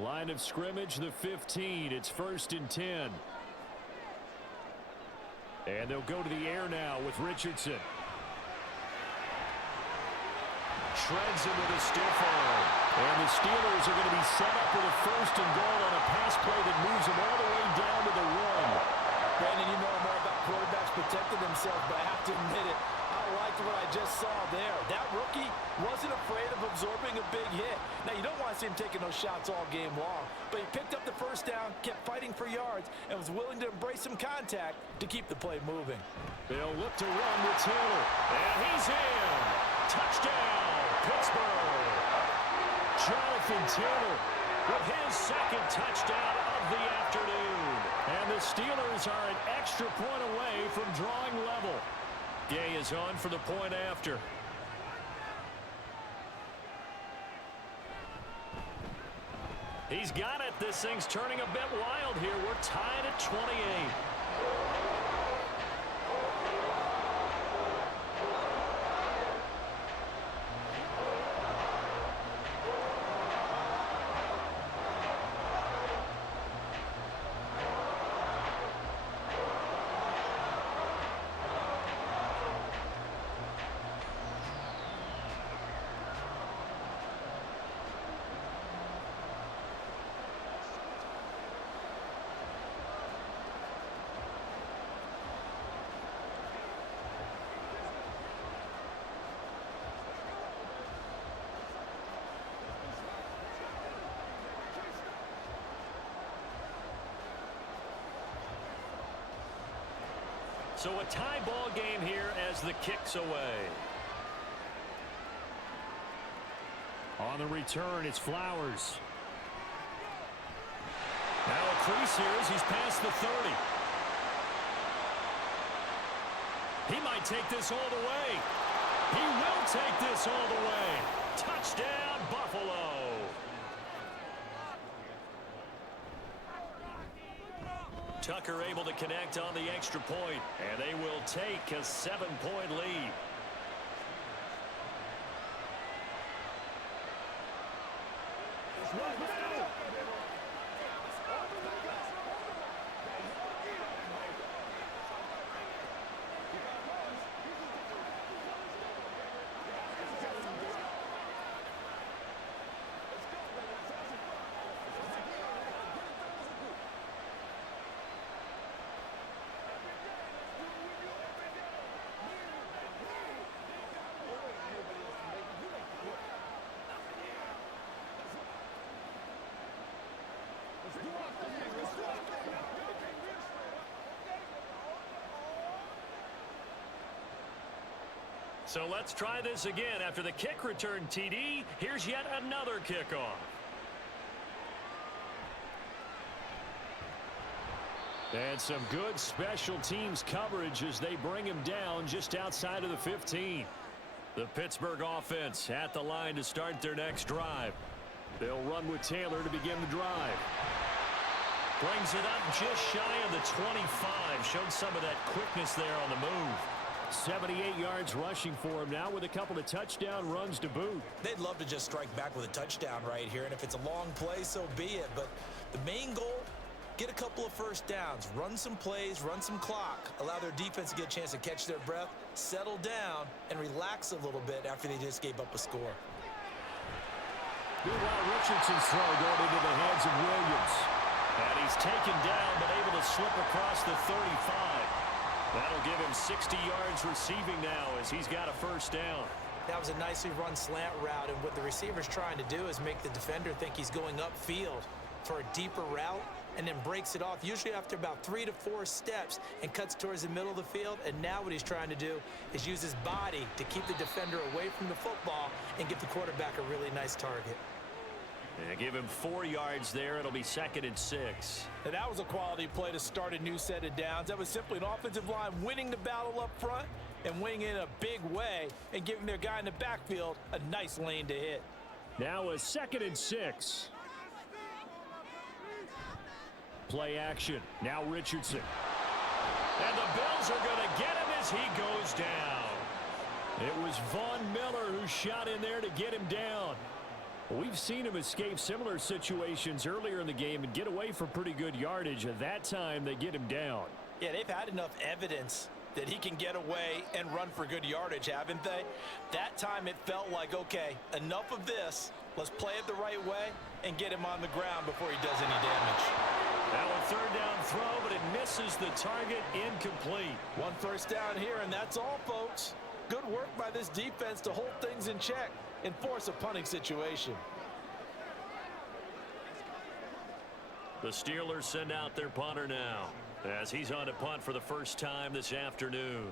Line of scrimmage, the 15. It's 1st and 10. And they'll go to the air now with Richardson. Shreds him with a stiff arm. And the Steelers are going to be set up with a 1st and goal on a pass play that moves them all the way down to the 1. Brandon, you know more about quarterbacks protecting themselves, but I have to admit it. I liked what I just saw there. That rookie wasn't afraid of absorbing a big hit. Now, you don't want to see him taking those shots all game long, but he picked up the 1st down, kept fighting for yards, and was willing to embrace some contact to keep the play moving. They'll look to run with Taylor. And he's in. Touchdown, Pittsburgh. Jonathan Taylor with his 2nd touchdown of the afternoon. And the Steelers are an extra point away from drawing level. Gay is on for the point after. He's got it. This thing's turning a bit wild here. We're tied at 28. So a tie ball game here as the kick's away. On the return, it's Flowers. Now a crease here as he's past the 30. He might take this all the way. He will take this all the way. Touchdown, Buffalo. Tucker able to connect on the extra point, and they will take a 7-point lead. So let's try this again. After the kick return TD, here's yet another kickoff. And some good special teams coverage as they bring him down just outside of the 15. The Pittsburgh offense at the line to start their next drive. They'll run with Taylor to begin the drive. Brings it up just shy of the 25. Showed some of that quickness there on the move. 78 yards rushing for him now with a couple of touchdown runs to boot. They'd love to just strike back with a touchdown right here, and if it's a long play, so be it. But the main goal, get a couple of first downs, run some plays, run some clock, allow their defense to get a chance to catch their breath, settle down, and relax a little bit after they just gave up a score. Meanwhile, Richardson's throw going into the hands of Williams. And he's taken down, but able to slip across the 35. That'll give him 60 yards receiving now as he's got a first down. That was a nicely run slant route, and what the receiver's trying to do is make the defender think he's going upfield for a deeper route, and then breaks it off, usually after about 3 to 4 steps, and cuts towards the middle of the field. And now what he's trying to do is use his body to keep the defender away from the football and give the quarterback a really nice target. Yeah, give him 4 yards there. It'll be 2nd and 6. And that was a quality play to start a new set of downs. That was simply an offensive line winning the battle up front and winning in a big way and giving their guy in the backfield a nice lane to hit. Now a 2nd and 6. Play action. Now Richardson. And the Bills are going to get him as he goes down. It was Von Miller who shot in there to get him down. We've seen him escape similar situations earlier in the game and get away for pretty good yardage. At that time, they get him down. Yeah, they've had enough evidence that he can get away and run for good yardage, haven't they? That time it felt like, okay, enough of this. Let's play it the right way and get him on the ground before he does any damage. Now a 3rd down throw, but it misses the target, incomplete. 1 first down here, and that's all, folks. Good work by this defense to hold things in check and force a punting situation. The Steelers send out their punter now as he's on to punt for the first time this afternoon.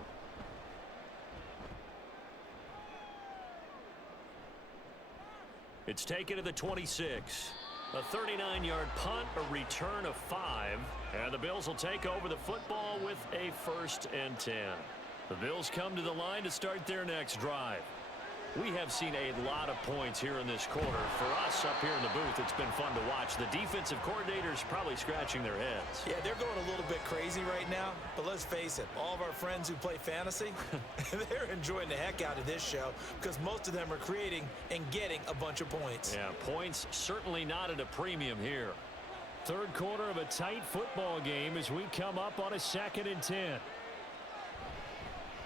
It's taken to the 26. A 39-yard punt, a return of 5, and the Bills will take over the football with a 1st and 10. The Bills come to the line to start their next drive. We have seen a lot of points here in this quarter. For us up here in the booth, it's been fun to watch. The defensive coordinators probably scratching their heads. Yeah, they're going a little bit crazy right now, but let's face it, all of our friends who play fantasy, they're enjoying the heck out of this show because most of them are creating and getting a bunch of points. Yeah, points certainly not at a premium here. 3rd quarter of a tight football game as we come up on a 2nd and 10.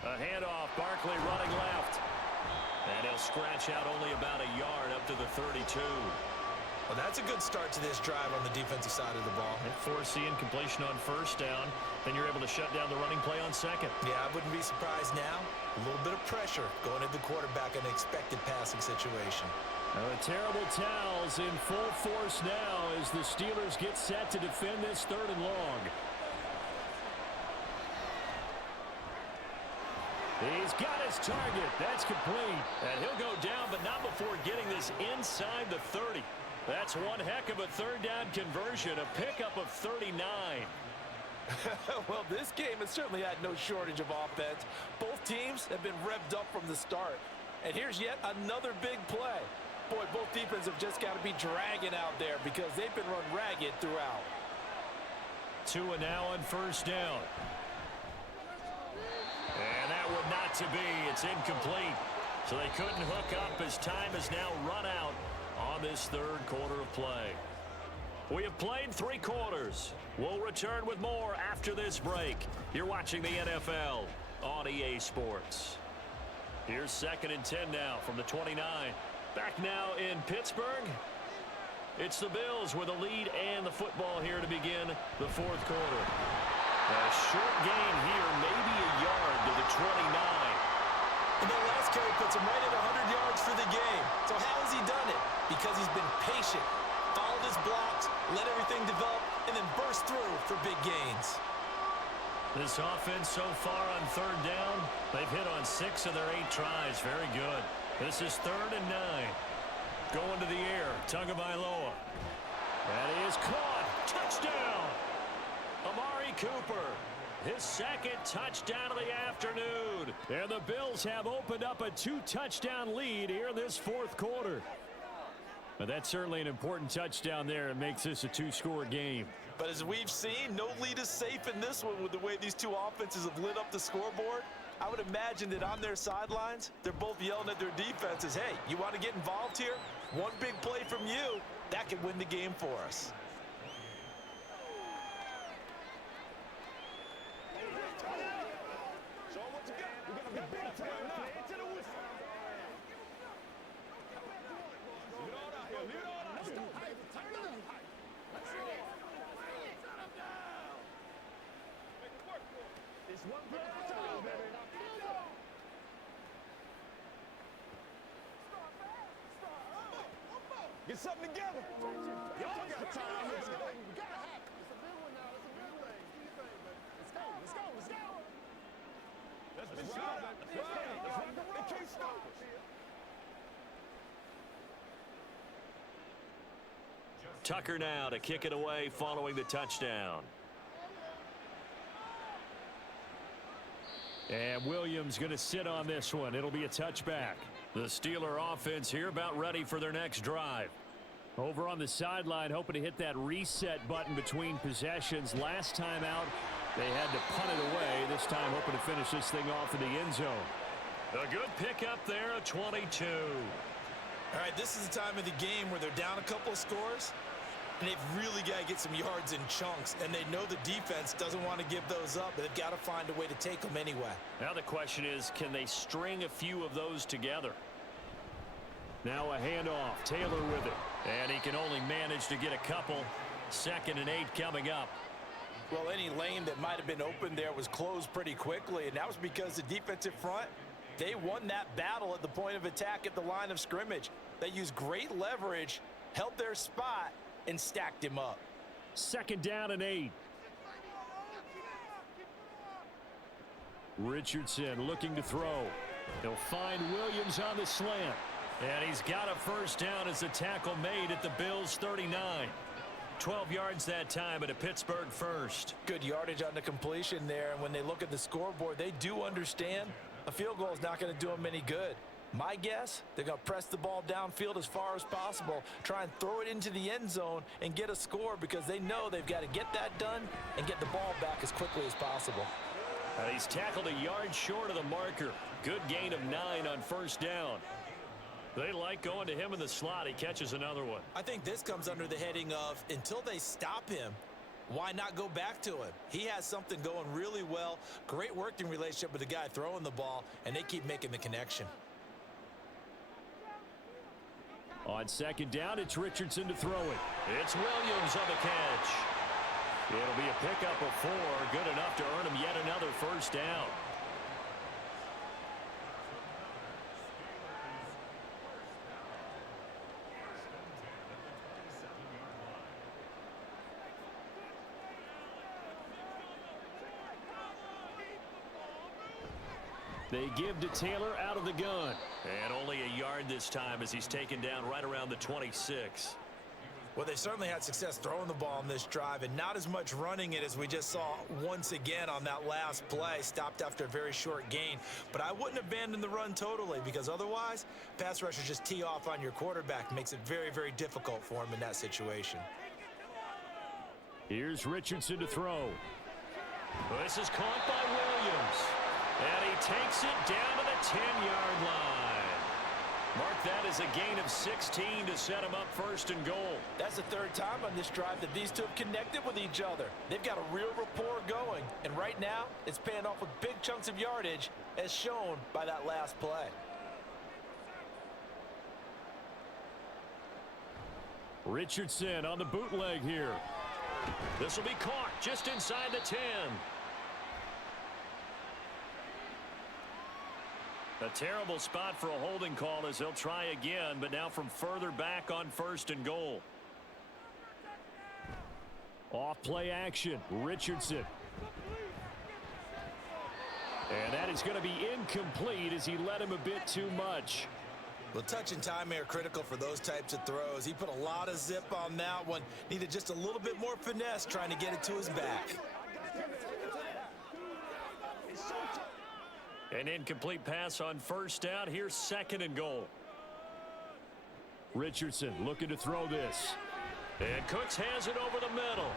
A handoff, Barkley running left. And he'll scratch out only about a yard up to the 32. Well, that's a good start to this drive on the defensive side of the ball. And force the incompletion on 1st down. Then you're able to shut down the running play on 2nd. Yeah, I wouldn't be surprised now. A little bit of pressure going at the quarterback in an expected passing situation. The terrible towels in full force now as the Steelers get set to defend this 3rd and long. He's got his target. That's complete. And he'll go down, but not before getting this inside the 30. That's one heck of a 3rd down conversion, a pickup of 39. Well, this game has certainly had no shortage of offense. Both teams have been revved up from the start. And here's yet another big play. Boy, both defenses have just got to be dragging out there because they've been run ragged throughout. 2 and now on 1st down. And that would not to be. It's incomplete. So they couldn't hook up as time has now run out on this 3rd quarter of play. We have played 3 quarters. We'll return with more after this break. You're watching the NFL on EA Sports. Here's 2nd and 10 now from the 29. Back now in Pittsburgh. It's the Bills with a lead and the football here to begin the 4th quarter. A short gain here, maybe a yard to the 29. And that last carry puts him right at 100 yards for the game. So how has he done it? Because he's been patient, followed his blocks, let everything develop, and then burst through for big gains. This offense so far on third down, they've hit on 6 of their 8 tries. Very good. This is 3rd and 9. Going to the air. Tagovailoa. That is caught. Touchdown. Amari Cooper. His 2nd touchdown of the afternoon. And the Bills have opened up a 2-touchdown lead here in this 4th quarter. But that's certainly an important touchdown there. It makes this a 2-score game. But as we've seen, no lead is safe in this one with the way these two offenses have lit up the scoreboard. I would imagine that on their sidelines, they're both yelling at their defenses, hey, you want to get involved here? One big play from you, that could win the game for us. Get something together. Y'all got time. Let's go. We got to have it. It's a big one now. It's a big thing. Do your thing, baby. Let's go. Let's go. Let's go. Let's go. They can't stop us. Tucker now to kick it away following the touchdown. And Williams going to sit on this one. It'll be a touchback. The Steeler offense here about ready for their next drive. Over on the sideline, hoping to hit that reset button between possessions. Last time out, they had to punt it away. This time, hoping to finish this thing off in the end zone. A good pickup there, a 22. All right, this is the time of the game where they're down a couple of scores, and they've really got to get some yards in chunks, and they know the defense doesn't want to give those up, but they've got to find a way to take them anyway. Now the question is, can they string a few of those together? Now a handoff. Taylor with it. And he can only manage to get a couple. 2nd and 8 coming up. Well, any lane that might have been open there was closed pretty quickly, and that was because the defensive front, they won that battle at the point of attack at the line of scrimmage. They used great leverage, held their spot, and stacked him up. 2nd down and 8. Richardson looking to throw. He'll find Williams on the slant. And he's got a first down as the tackle made at the Bills' 39. 12 yards that time at a Pittsburgh first. Good yardage on the completion there, and when they look at the scoreboard, they do understand a field goal is not going to do them any good. My guess, they're going to press the ball downfield as far as possible, try and throw it into the end zone and get a score because they know they've got to get that done and get the ball back as quickly as possible. And he's tackled a yard short of the marker. Good gain of 9 on first down. They like going to him in the slot. He catches another one. I think this comes under the heading of until they stop him, why not go back to him? He has something going really well. Great working relationship with the guy throwing the ball, and they keep making the connection. On 2nd down, it's Richardson to throw it. It's Williams on the catch. It'll be a pickup of 4. Good enough to earn him yet another first down. They give to Taylor out of the gun. And only a yard this time as he's taken down right around the 26. Well, they certainly had success throwing the ball on this drive and not as much running it as we just saw once again on that last play. Stopped after a very short gain. But I wouldn't abandon the run totally because otherwise, pass rushers just tee off on your quarterback. Makes it very, very difficult for him in that situation. Here's Richardson to throw. This is caught by Williams. And he takes it down to the 10-yard line. Mark that as a gain of 16 to set him up 1st and goal. That's the 3rd time on this drive that these two have connected with each other. They've got a real rapport going. And right now, it's paying off with big chunks of yardage as shown by that last play. Richardson on the bootleg here. This will be caught just inside the 10. A terrible spot for a holding call as he'll try again, but now from further back on 1st and goal. Off play action. Richardson. And that is going to be incomplete as he led him a bit too much. Well, touch and timing are critical for those types of throws. He put a lot of zip on that one. Needed just a little bit more finesse trying to get it to his back. An incomplete pass on first down. Here's 2nd and goal. Richardson looking to throw this. And Cooks has it over the middle.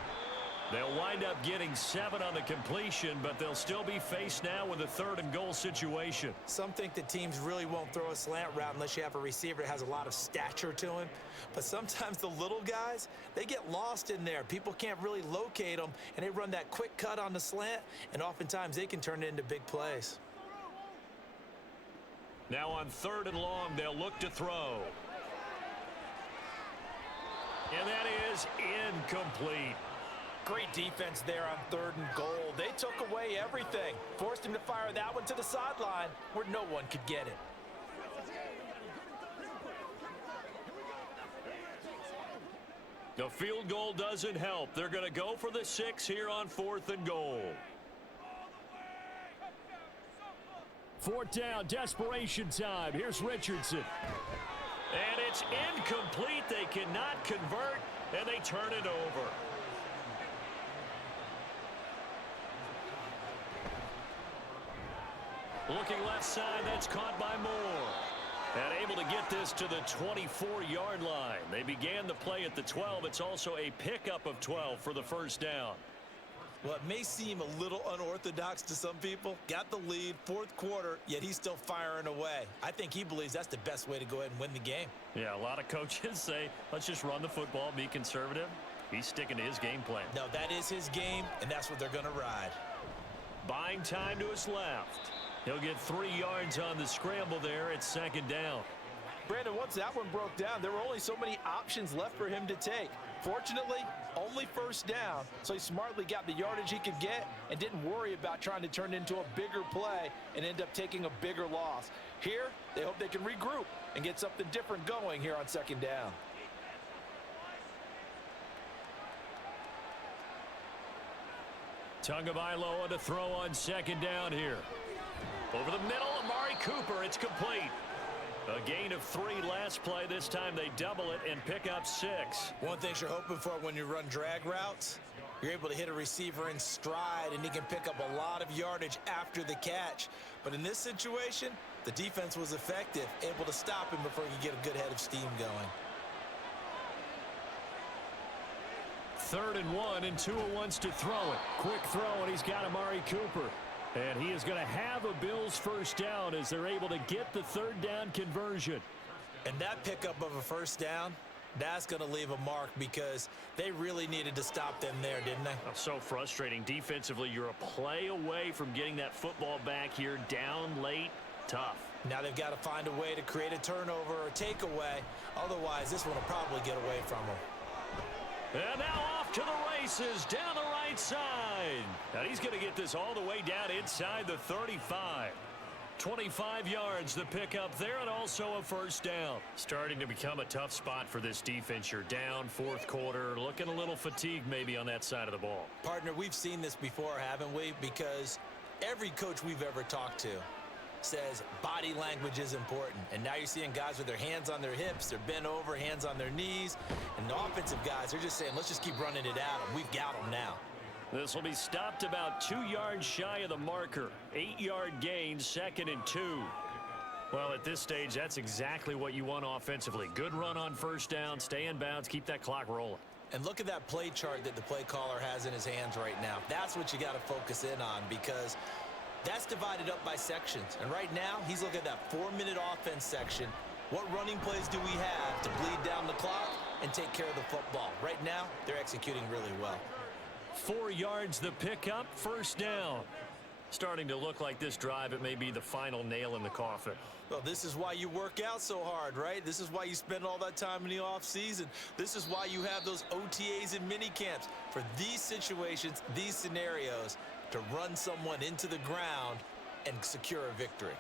They'll wind up getting 7 on the completion, but they'll still be faced now with a 3rd and goal situation. Some think that teams really won't throw a slant route unless you have a receiver that has a lot of stature to him. But sometimes the little guys, they get lost in there. People can't really locate them, and they run that quick cut on the slant, and oftentimes they can turn it into big plays. Now on 3rd and long, they'll look to throw. And that is incomplete. Great defense there on 3rd and goal. They took away everything. Forced him to fire that one to the sideline where no one could get it. The field goal doesn't help. They're going to go for the 6 here on 4th and goal. 4th down, desperation time. Here's Richardson. And it's incomplete. They cannot convert, and they turn it over. Looking left side, that's caught by Moore. And able to get this to the 24-yard line. They began the play at the 12. It's also a pickup of 12 for the 1st down. Well, it may seem a little unorthodox to some people. Got the lead, 4th quarter, yet he's still firing away. I think he believes that's the best way to go ahead and win the game. Yeah, a lot of coaches say, let's just run the football, be conservative. He's sticking to his game plan. No, that is his game, and that's what they're going to ride. Buying time to his left. He'll get 3 yards on the scramble there at 2nd down. Brandon, once that one broke down, there were only so many options left for him to take. Fortunately, only 1st down, so he smartly got the yardage he could get and didn't worry about trying to turn it into a bigger play and end up taking a bigger loss. Here, they hope they can regroup and get something different going here on 2nd down. Tagovailoa to throw on 2nd down here. Over the middle, Amari Cooper, it's complete. A gain of 3 last play. This time they double it and pick up 6. One thing you're hoping for when you run drag routes, you're able to hit a receiver in stride, and he can pick up a lot of yardage after the catch. But in this situation, the defense was effective, able to stop him before he could get a good head of steam going. 3rd and 1, and Tua wants to throw it. Quick throw, and he's got Amari Cooper. And he is going to have a Bills 1st down as they're able to get the 3rd down conversion. And that pickup of a 1st down, that's going to leave a mark because they really needed to stop them there, didn't they? So frustrating. Defensively, you're a play away from getting that football back here down late. Tough. Now they've got to find a way to create a turnover or takeaway. Otherwise, this one will probably get away from them. And now off to the races down the right side. And he's going to get this all the way down inside the 35. 25 yards the pickup there, and also a 1st down. Starting to become a tough spot for this defense. You're down 4th quarter, looking a little fatigued maybe on that side of the ball. Partner, we've seen this before, haven't we? Because every coach we've ever talked to says body language is important. And now you're seeing guys with their hands on their hips, they're bent over, hands on their knees. And the offensive guys are just saying, let's just keep running it at them. We've got them now. This will be stopped about 2 yards shy of the marker. 8-yard gain, 2nd and 2. Well, at this stage, that's exactly what you want offensively. Good run on 1st down, stay in bounds, keep that clock rolling. And look at that play chart that the play caller has in his hands right now. That's what you got to focus in on, because that's divided up by sections. And right now, he's looking at that 4-minute offense section. What running plays do we have to bleed down the clock and take care of the football? Right now, they're executing really well. 4 yards the pickup, 1st down. Starting to look like this drive, it may be the final nail in the coffin. Well, this is why you work out so hard, right? This is why you spend all that time in the offseason. This is why you have those OTAs and mini camps. For these situations, these scenarios, to run someone into the ground and secure a victory.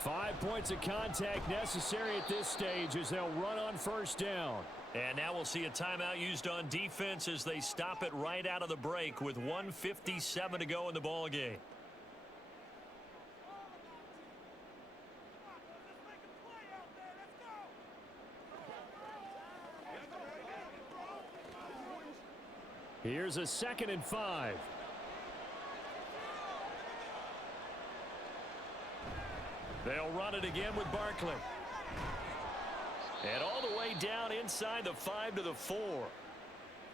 5 points of contact necessary at this stage as they'll run on first down. And now we'll see a timeout used on defense as they stop it right out of the break with 1:57 to go in the ball game. Here's a 2nd and 5. They'll run it again with Barkley. And all the way down inside the 5 to the 4.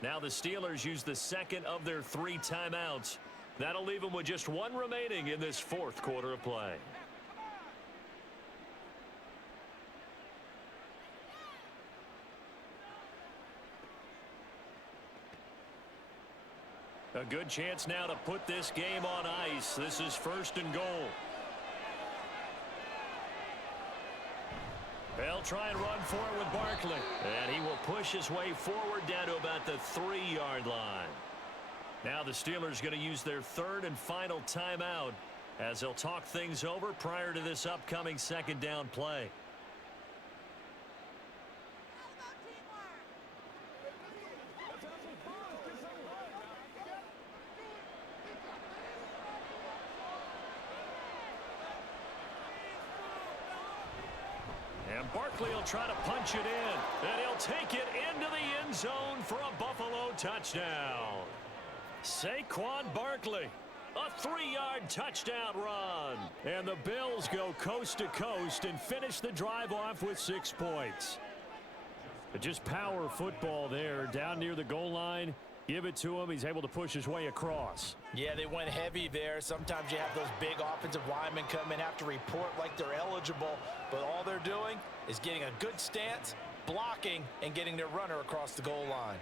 Now the Steelers use the 2nd of their 3 timeouts. That'll leave them with just 1 remaining in this 4th quarter of play. A good chance now to put this game on ice. This is 1st and goal. They'll try and run for it with Barkley. And he will push his way forward down to about the 3-yard line. Now the Steelers going to use their 3rd and final timeout as they'll talk things over prior to this upcoming 2nd down play. And Barkley will try to punch it in. And he'll take it into the end zone for a Buffalo touchdown. Saquon Barkley. A 3-yard touchdown run. And the Bills go coast to coast and finish the drive off with 6 points. But just power football there down near the goal line. Give it to him. He's able to push his way across. Yeah, they went heavy there. Sometimes you have those big offensive linemen come in, have to report like they're eligible. But all they're doing is getting a good stance, blocking, and getting their runner across the goal line.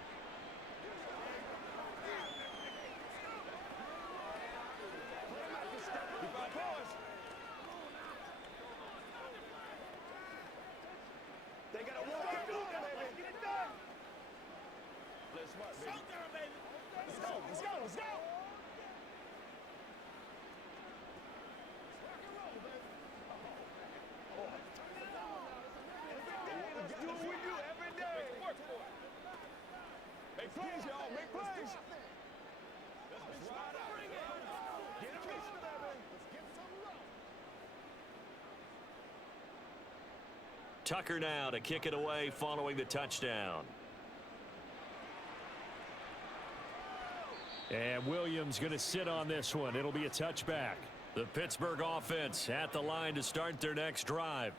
They got to walk it, baby. Let's get it done. Let's smart, baby. Let's go, let's go, let's go. Do what we do every day. Make plays, y'all. Make plays. Let's ride out. Get him in, baby. Let's get some love. Tucker now to kick it away following the touchdown. And Williams going to sit on this one. It'll be a touchback. The Pittsburgh offense at the line to start their next drive.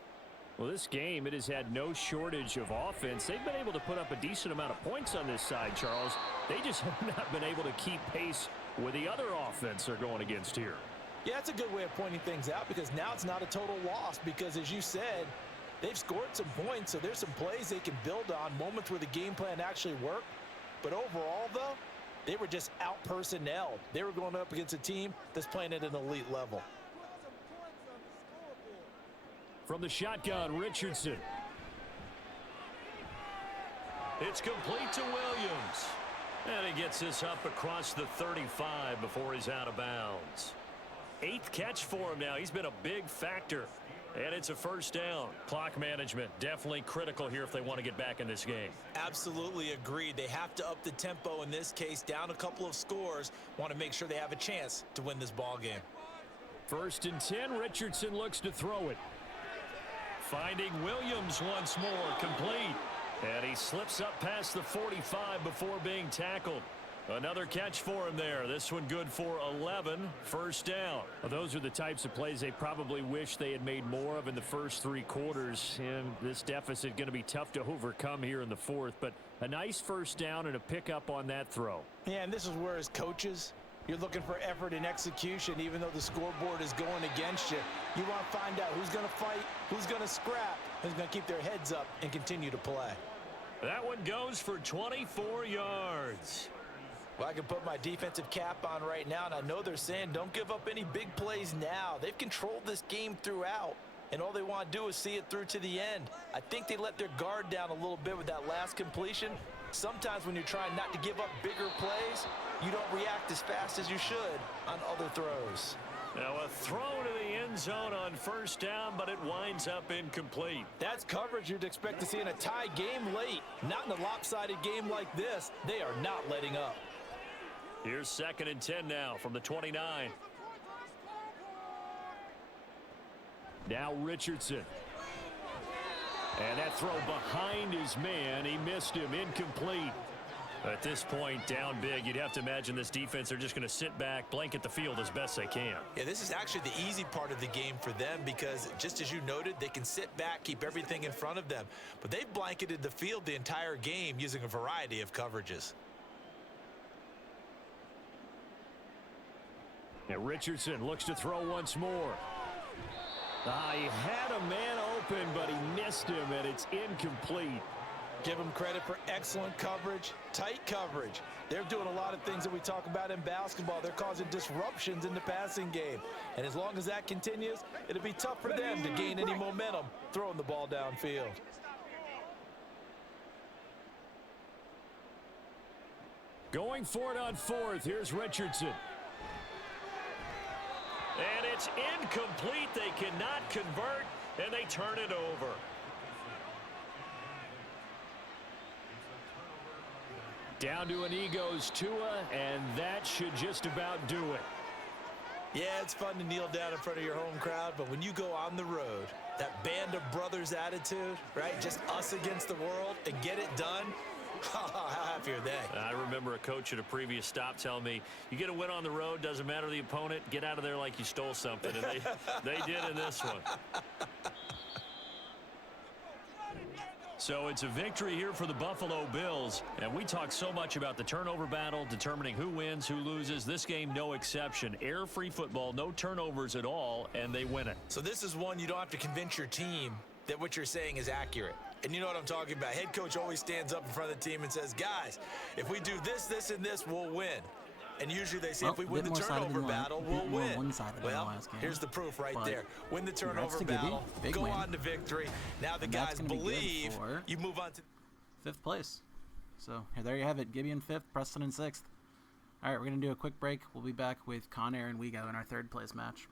Well, this game, it has had no shortage of offense. They've been able to put up a decent amount of points on this side, Charles. They just have not been able to keep pace with the other offense they're going against here. Yeah, that's a good way of pointing things out because now it's not a total loss because, as you said, they've scored some points, so there's some plays they can build on, moments where the game plan actually worked. But overall, though, they were just out-personnelled. They were going up against a team that's playing at an elite level. From the shotgun, Richardson. It's complete to Williams. And he gets this up across the 35 before he's out of bounds. 8th catch for him now. He's been a big factor. And it's a first down. Clock management definitely critical here if they want to get back in this game. Absolutely agreed. They have to up the tempo in this case, down a couple of scores. Want to make sure they have a chance to win this ball game. 1st and 10. Richardson looks to throw it. Finding Williams once more, complete. And he slips up past the 45 before being tackled. Another catch for him there. This one good for 11. First down. Well, those are the types of plays they probably wish they had made more of in the first 3 quarters. And this deficit going to be tough to overcome here in the 4th. But a nice first down and a pickup on that throw. Yeah, and this is where, as coaches, you're looking for effort and execution, even though the scoreboard is going against you. You want to find out who's going to fight, who's going to scrap, who's going to keep their heads up and continue to play. That one goes for 24 yards. Well, I can put my defensive cap on right now, and I know they're saying don't give up any big plays now. They've controlled this game throughout, and all they want to do is see it through to the end. I think they let their guard down a little bit with that last completion. Sometimes when you're trying not to give up bigger plays, you don't react as fast as you should on other throws. Now a throw to the end zone on first down, but it winds up incomplete. That's coverage you'd expect to see in a tie game late. Not in a lopsided game like this. They are not letting up. Here's 2nd and 10 now from the 29. Now Richardson. And that throw behind his man. He missed him. Incomplete. At this point, down big, you'd have to imagine this defense are just going to sit back, blanket the field as best they can. Yeah, this is actually the easy part of the game for them because, just as you noted, they can sit back, keep everything in front of them. But they've blanketed the field the entire game using a variety of coverages. And Richardson looks to throw once more. He had a man open, but he missed him, and it's incomplete. Give them credit for excellent coverage, tight coverage. They're doing a lot of things that we talk about in basketball. They're causing disruptions in the passing game. And as long as that continues, it'll be tough for them to gain any momentum throwing the ball downfield. Going for it on 4th. Here's Richardson. And it's incomplete. They cannot convert, and they turn it over. Down to an egos Tua, and that should just about do it. Yeah, it's fun to kneel down in front of your home crowd, but when you go on the road, that band of brothers attitude, right, just us against the world, and get it done, how happy are they? I remember a coach at a previous stop telling me, you get a win on the road, doesn't matter the opponent, get out of there like you stole something, and they did in this one. So it's a victory here for the Buffalo Bills, and we talk so much about the turnover battle, determining who wins, who loses. This game, no exception. Air-free football, no turnovers at all, and they win it. So this is one you don't have to convince your team that what you're saying is accurate. And you know what I'm talking about. Head coach always stands up in front of the team and says, guys, if we do this, this, and this, we'll win. And usually they say if we win the turnover battle, we'll win. Well, here's the proof right there. Win the turnover battle, go on to victory. Now the guys believe you move on to 5th place. So there you have it. Gibby in 5th, Preston in 6th. All right, we're going to do a quick break. We'll be back with Conair and Wego in our 3rd place match.